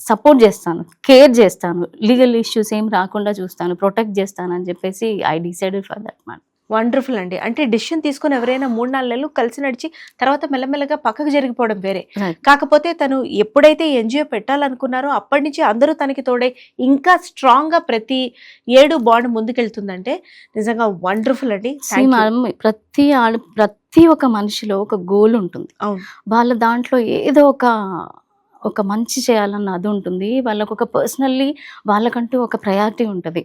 సపోర్ట్ చేస్తాను, కేర్ చేస్తాను, లీగల్ ఇష్యూస్ ఏం రాకుండా చూస్తాను, ప్రొటెక్ట్ చేస్తాను అని చెప్పేసి I decided for that man. Wonderful అండి. అంటే డిసిషన్ తీసుకొని ఎవరైనా 3-4 నెలలు కలిసి నడిచి తర్వాత మెల్లమెల్లగా పక్కకు జరిగిపోవడం వేరే. కాకపోతే తను ఎప్పుడైతే ఎన్జిఓ పెట్టాలనుకున్నారో అప్పటి నుంచి అందరూ తనకి తోడై ఇంకా స్ట్రాంగ్గా ప్రతి ఏడు బాండ్ ముందుకెళ్తుందంటే నిజంగా వండర్ఫుల్ అండి. ప్రతి ఒక్క మనిషిలో ఒక గోల్ ఉంటుంది. అవును, వాళ్ళ దాంట్లో ఏదో ఒక మంచి చేయాలన్న అది ఉంటుంది. వాళ్ళకు ఒక పర్సనల్లీ వాళ్ళకంటూ ఒక ప్రయారిటీ ఉంటుంది.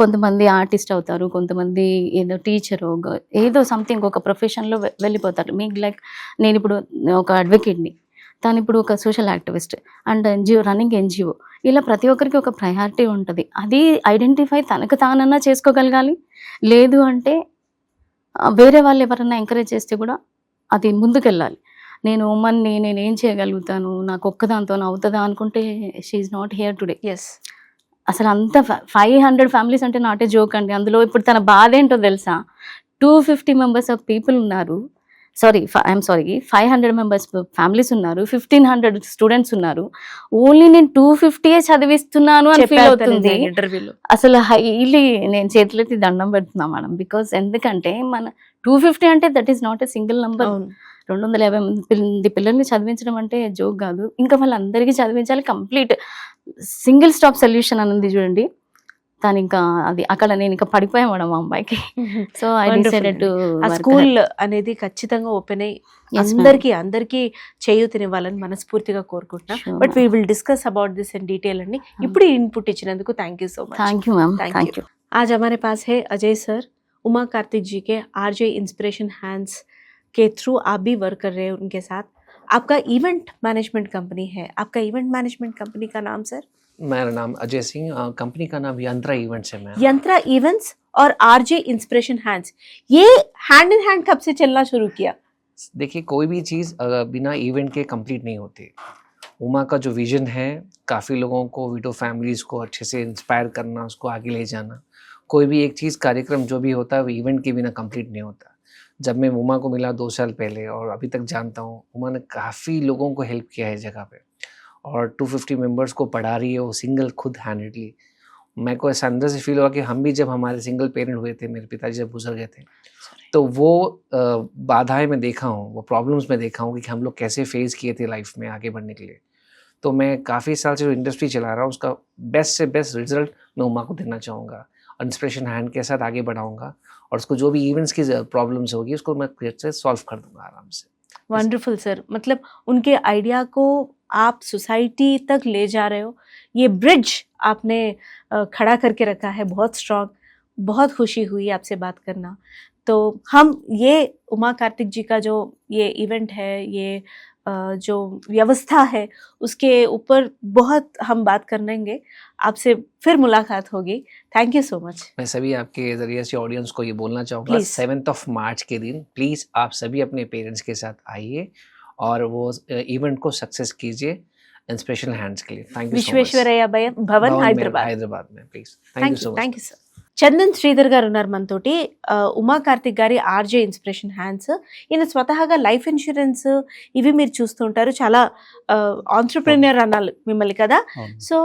కొంతమంది ఆర్టిస్ట్ అవుతారు, కొంతమంది ఏదో టీచరు, ఏదో సంథింగ్ ఒక ప్రొఫెషన్లో వెళ్ళిపోతారు. మీకు లైక్ నేను ఇప్పుడు ఒక అడ్వకేట్ని, తను ఇప్పుడు ఒక social activist and running NGO. ఇలా ప్రతి ఒక్కరికి ఒక ప్రయారిటీ ఉంటుంది. అది ఐడెంటిఫై తనకు తానన్నా చేసుకోగలగాలి. లేదు అంటే వేరే వాళ్ళు ఎవరన్నా ఎంకరేజ్ చేస్తే కూడా అది ముందుకెళ్ళాలి. నేను ఉమ్మన్ని, నేనేం చేయగలుగుతాను, నాకు ఒక్కదాంతో అవుతుందా అనుకుంటే she's not here today. Yes, అసలు అంత 500 ఫ్యామిలీస్ అంటే నాట్ ఏ జోక్ అండి. అందులో ఇప్పుడు తన బాధ ఏంటో తెలుసా, 250 members ఆఫ్ పీపుల్ ఉన్నారు, ఐఎమ్ సారీ 500 members ఫ్యామిలీస్ ఉన్నారు, 1500 స్టూడెంట్స్ ఉన్నారు. ఓన్లీ నేను 250 చదివిస్తున్నాను అని ఫీల్ అవుతుంది. ఇంటర్వ్యూలో అసలు హైలీ నేను చేతులెత్తి దండం పెడుతున్నా మేడం. బికాస్ ఎందుకంటే మన 250 అంటే that is not a single number. 250 మంది పిల్లల్ని చదివించడం అంటే జోక్ కాదు. ఇంకా వాళ్ళందరికీ చదివించాలి. కంప్లీట్ సింగిల్ స్టాప్ సొల్యూషన్ అనేది చూడండి, తను ఇంకా అది అక్కడ నేను ఇంకా పడిపోయాం మేడం మా అమ్మాయికి. So I Wonderful decided to ఆ స్కూల్ అనేది ఖచ్చితంగా ఓపెన్ అయ్యి అందరికీ చేయూతనివ్వాలని మనస్ఫూర్తిగా కోరుకుంటున్నా. But we will discuss about this in detail అండి. ఇప్పుడు ఇన్పుట్ ఇచ్చినందుకు thank you so much. Thank you ma'am. Thank thank you. You. आज हमारे पास है अजय सर, उमा कार्तिक जी के आरजे इंस्पिरेशन हैंड्स के थ्रू आप भी वर्क कर रहे हैं उनके साथ. आपका इवेंट मैनेजमेंट कंपनी है, आपका इवेंट मैनेजमेंट कंपनी का नाम सर? मेरा नाम अजय सिंह, कंपनी का नाम यंत्रा इवेंट्स है मैम. यंत्रा इवेंट्स और आरजे इंस्पिरेशन हैंड्स, ये हैंड इन हैंड कब से चलना शुरू किया? देखिए, कोई भी चीज़ बिना इवेंट के कंप्लीट नहीं होती. उमा का जो विजन है, काफ़ी लोगों को, विडो फैमिलीज़ को अच्छे से इंस्पायर करना, उसको आगे ले जाना. कोई भी एक चीज़, कार्यक्रम जो भी होता है वो इवेंट के बिना कंप्लीट नहीं होता. जब मैं उमा को मिला 2 साल पहले और अभी तक जानता हूँ, उमा ने काफ़ी लोगों को हेल्प किया है जगह पे, और 250 मेंबर्स को पढ़ा रही है वो सिंगल खुद हैंडेडली. मेरे को ऐसा अंदर से फील हुआ कि हम भी जब हमारे सिंगल पेरेंट हुए थे, मेरे पिताजी जब गुजर गए थे, तो वो बाधाएं मैं देखा हूँ, वो प्रॉब्लम्स मैं देखा हूँ कि हम लोग कैसे फेस किए थे लाइफ में आगे बढ़ने के लिए. तो मैं काफ़ी साल से जो इंडस्ट्री चला रहा हूँ, उसका बेस्ट से बेस्ट रिजल्ट मैं उमा को देना चाहूँगा. इंस्पिरेशन हैंड के साथ आगे बढ़ाऊँगा, और उसको जो भी इवेंट्स की प्रॉब्लम्स होगी उसको मैं फिर से सॉल्व कर दूँगा आराम से. वंडरफुल सर, मतलब उनके आइडिया को आप सोसाइटी तक ले जा रहे हो, ये ब्रिज आपने खड़ा करके रखा है, बहुत स्ट्रांग. बहुत खुशी हुई आपसे बात करना. तो हम ये उमा कार्तिक जी का जो ये इवेंट है, ये जो व्यवस्था है, उसके ऊपर बहुत हम बात करेंगे. आपसे फिर मुलाकात होगी. Thank you so much. मैं सभी आपके ज़रिए से ऑडियंस को ये बोलना चाहूँगा, Please. 7th of मार्च के दिन प्लीज़ आप सभी अपने पेरेंट्स के साथ आइए और वो इवेंट को सक्सेस कीजिए इंस्पिरेशनल हैंड्स के लिए. Thank you so much. Visvesvaraya Bhavan Hyderabad. Hyderabad में please. Thank you so much. Thank you sir. Chandan Sridhar గారు ఉన్నారు మనతోటి. ఉమా కార్తిక్ గారి ఆర్జే ఇన్స్పిరేషన్ హ్యాండ్స్. ఈయన స్వతహాగా లైఫ్ ఇన్సూరెన్స్ ఇవి మీరు చూస్తుంటారు, చాలా ఆంటర్ప్రెన్యూర్ అనాలి మిమ్మల్ని కదా. సో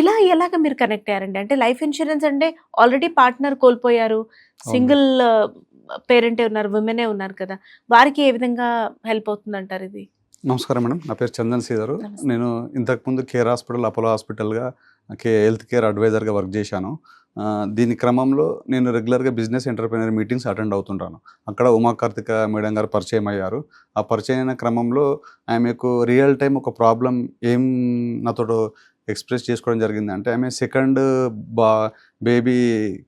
ఇలా ఎలాగ మీరు కనెక్ట్ అయ్యారండి? అంటే లైఫ్ ఇన్సూరెన్స్ అంటే ఆల్రెడీ పార్ట్నర్ కోల్పోయారు, సింగిల్ పేరెంటే ఉన్నారు, ఉమెనే ఉన్నారు కదా, వారికి ఏ విధంగా హెల్ప్ అవుతుంది అంటారు ఇది? నమస్కారం మేడం, నా పేరు చందన్ శ్రీధర్. నమస్తే. నేను ఇంతకుముందు కేర్ హాస్పిటల్, అపోలో హాస్పిటల్గా హెల్త్ కేర్ అడ్వైజర్గా వర్క్ చేశాను. దీని క్రమంలో నేను రెగ్యులర్గా బిజినెస్ ఎంటర్ప్రెన్యూర్ మీటింగ్స్ అటెండ్ అవుతుంటాను. అక్కడ ఉమా కార్తిక మేడం గారు పరిచయం అయ్యారు. ఆ పరిచయం అయిన క్రమంలో ఆమెకు రియల్ టైం ఒక ప్రాబ్లం ఏం నాతో ఎక్స్ప్రెస్ చేసుకోవడం జరిగింది అంటే, ఆమె సెకండ్ బేబీ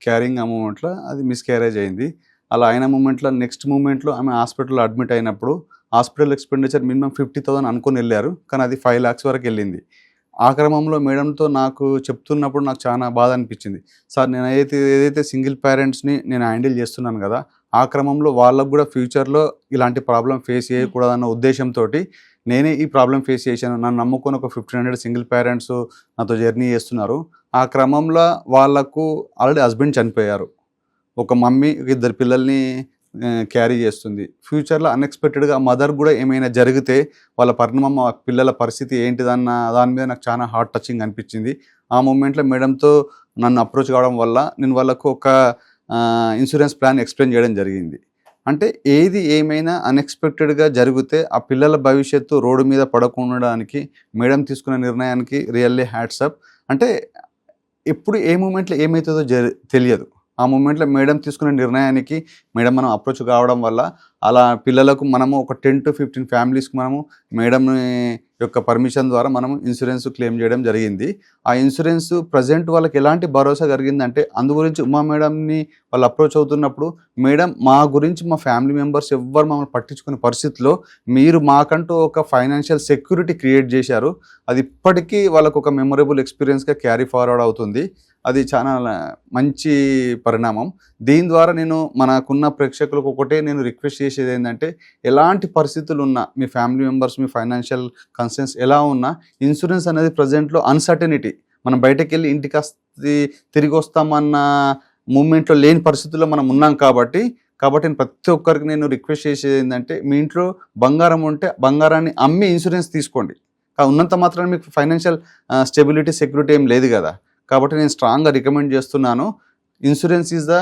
క్యారింగ్ ఆ మూమెంట్లో అది మిస్క్యారేజ్ అయింది. అలా అయిన మూమెంట్లో నెక్స్ట్ మూమెంట్లో ఆమె హాస్పిటల్లో అడ్మిట్ అయినప్పుడు హాస్పిటల్ ఎక్స్పెండిచర్ మినిమం 50,000 అనుకుని వెళ్ళారు, కానీ అది 5 lakhs వరకు వెళ్ళింది. ఆ క్రమంలో మేడంతో నాకు చెప్తున్నప్పుడు నాకు చాలా బాధ అనిపించింది. సార్, నేను ఏదైతే సింగిల్ పేరెంట్స్ని నేను హ్యాండిల్ చేస్తున్నాను కదా, ఆ క్రమంలో వాళ్ళకు కూడా ఫ్యూచర్లో ఇలాంటి ప్రాబ్లం ఫేస్ చేయకూడదన్న ఉద్దేశంతో నేనే ఈ ప్రాబ్లం ఫేస్ చేశాను. నన్ను నమ్ముకొని ఒక 1,500 సింగిల్ పేరెంట్స్ నాతో జర్నీ చేస్తున్నారు. ఆ క్రమంలో వాళ్ళకు ఆల్రెడీ హస్బెండ్ చనిపోయారు, ఒక మమ్మీ 2 పిల్లల్ని క్యారీ చేస్తుంది. ఫ్యూచర్లో అన్ఎక్స్పెక్టెడ్గా మదర్ కూడా ఏమైనా జరిగితే వాళ్ళ పరిణామం, పిల్లల పరిస్థితి ఏంటిదన్న దాని మీద నాకు చాలా హార్ట్ టచింగ్ అనిపించింది. ఆ మూమెంట్లో మేడంతో నన్ను అప్రోచ్ కావడం వల్ల నేను వాళ్ళకు ఒక ఇన్సూరెన్స్ ప్లాన్ ఎక్స్ప్లెయిన్ చేయడం జరిగింది. అంటే ఏది ఏమైనా అన్ఎక్స్పెక్టెడ్గా జరిగితే ఆ పిల్లల భవిష్యత్తు రోడ్డు మీద పడకుండడానికి మేడం తీసుకున్న నిర్ణయానికి రియల్లీ హ్యాట్సప్. అంటే ఎప్పుడు ఏ మూమెంట్లో ఏమవుతుందో తెలియదు. ఆ మూమెంట్లో మేడం తీసుకున్న నిర్ణయానికి మేడం మనం అప్రోచ్ కావడం వల్ల అలా పిల్లలకు మనము ఒక 10 to 15 ఫ్యామిలీస్కి మనము మేడం యొక్క పర్మిషన్ ద్వారా మనము ఇన్సూరెన్స్ క్లెయిమ్ చేయడం జరిగింది. ఆ ఇన్సూరెన్స్ ప్రజెంట్ వాళ్ళకి ఎలాంటి భరోసా కలిగిందంటే, అందు గురించి ఉమా మేడంని వాళ్ళు అప్రోచ్ అవుతున్నప్పుడు, మేడం మా గురించి మా ఫ్యామిలీ మెంబర్స్ ఎవ్వరు మమ్మల్ని పట్టించుకునే పరిస్థితిలో మీరు మాకంటూ ఒక ఫైనాన్షియల్ సెక్యూరిటీ క్రియేట్ చేశారు. అది ఇప్పటికీ వాళ్ళకు ఒక మెమొరబుల్ ఎక్స్పీరియన్స్గా క్యారీ ఫార్వర్డ్ అవుతుంది. అది చాలా మంచి పరిణామం. దీని ద్వారా నేను మనకున్న ప్రేక్షకులకు ఒకటే నేను రిక్వెస్ట్ చేసేది ఏంటంటే, ఎలాంటి పరిస్థితులు ఉన్నా, మీ ఫ్యామిలీ మెంబర్స్, మీ ఫైనాన్షియల్ కన్సర్న్స్ ఎలా ఉన్నా, ఇన్సూరెన్స్ అనేది ప్రజెంట్లో అన్సర్టనిటీ. మనం బయటకు వెళ్ళి ఇంటికి తిరిగి వస్తామన్న మూమెంట్లో లేని పరిస్థితుల్లో మనం ఉన్నాం కాబట్టి నేను ప్రతి ఒక్కరికి నేను రిక్వెస్ట్ చేసేది ఏంటంటే, మీ ఇంట్లో బంగారం ఉంటే బంగారాన్ని అమ్మి ఇన్సూరెన్స్ తీసుకోండి. ఉన్నంత మాత్రాన్ని మీకు ఫైనాన్షియల్ స్టెబిలిటీ, సెక్యూరిటీ ఏం లేదు కదా. కాబట్టి నేను స్ట్రాంగ్గా రికమెండ్ చేస్తున్నాను, ఇన్సూరెన్స్ ఈజ్ ద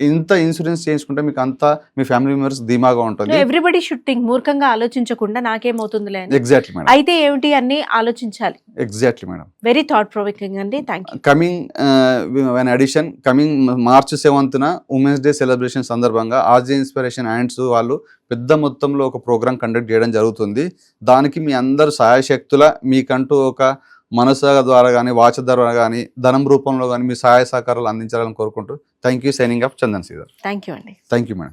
ఇంత ఇన్సూరెన్స్ చేయించుకుంటే మీకు అంతా మీ ఫ్యామిలీ మెంబర్స్ ధీమాగా ఉంటుంది. ఎవ్రీబడి షుడ్ థింక్, మూర్ఖంగా ఆలోచించకుండా నాకేమవుతుందిలే అని. ఎగ్జాక్ట్లీ మేడం, అయితే ఏమిటి అన్ని ఆలోచించాలి. Exactly madam. Very thought provoking అండి. Thank you. Coming one edition, coming March 7న ఉమెన్స్ డే సెలబ్రేషన్ సందర్భంగా ఆర్జే ఇన్స్పిరేషన్ హ్యాండ్స్ వాళ్ళు పెద్ద మొత్తంలో ఒక ప్రోగ్రామ్ కండక్ట్ చేయడం జరుగుతుంది. దానికి మీ అందరు సహాయశక్తుల మీకంటూ ఒక మనసు ద్వారా కానీ వాచ ద్వారా కానీ ధనం రూపంలో కానీ మీ సహాయ సహకారాలు అందించాలని కోరుకుంటూ thank you. Signing off Chandan Sridhar. Thank you అండి. Thank you madam.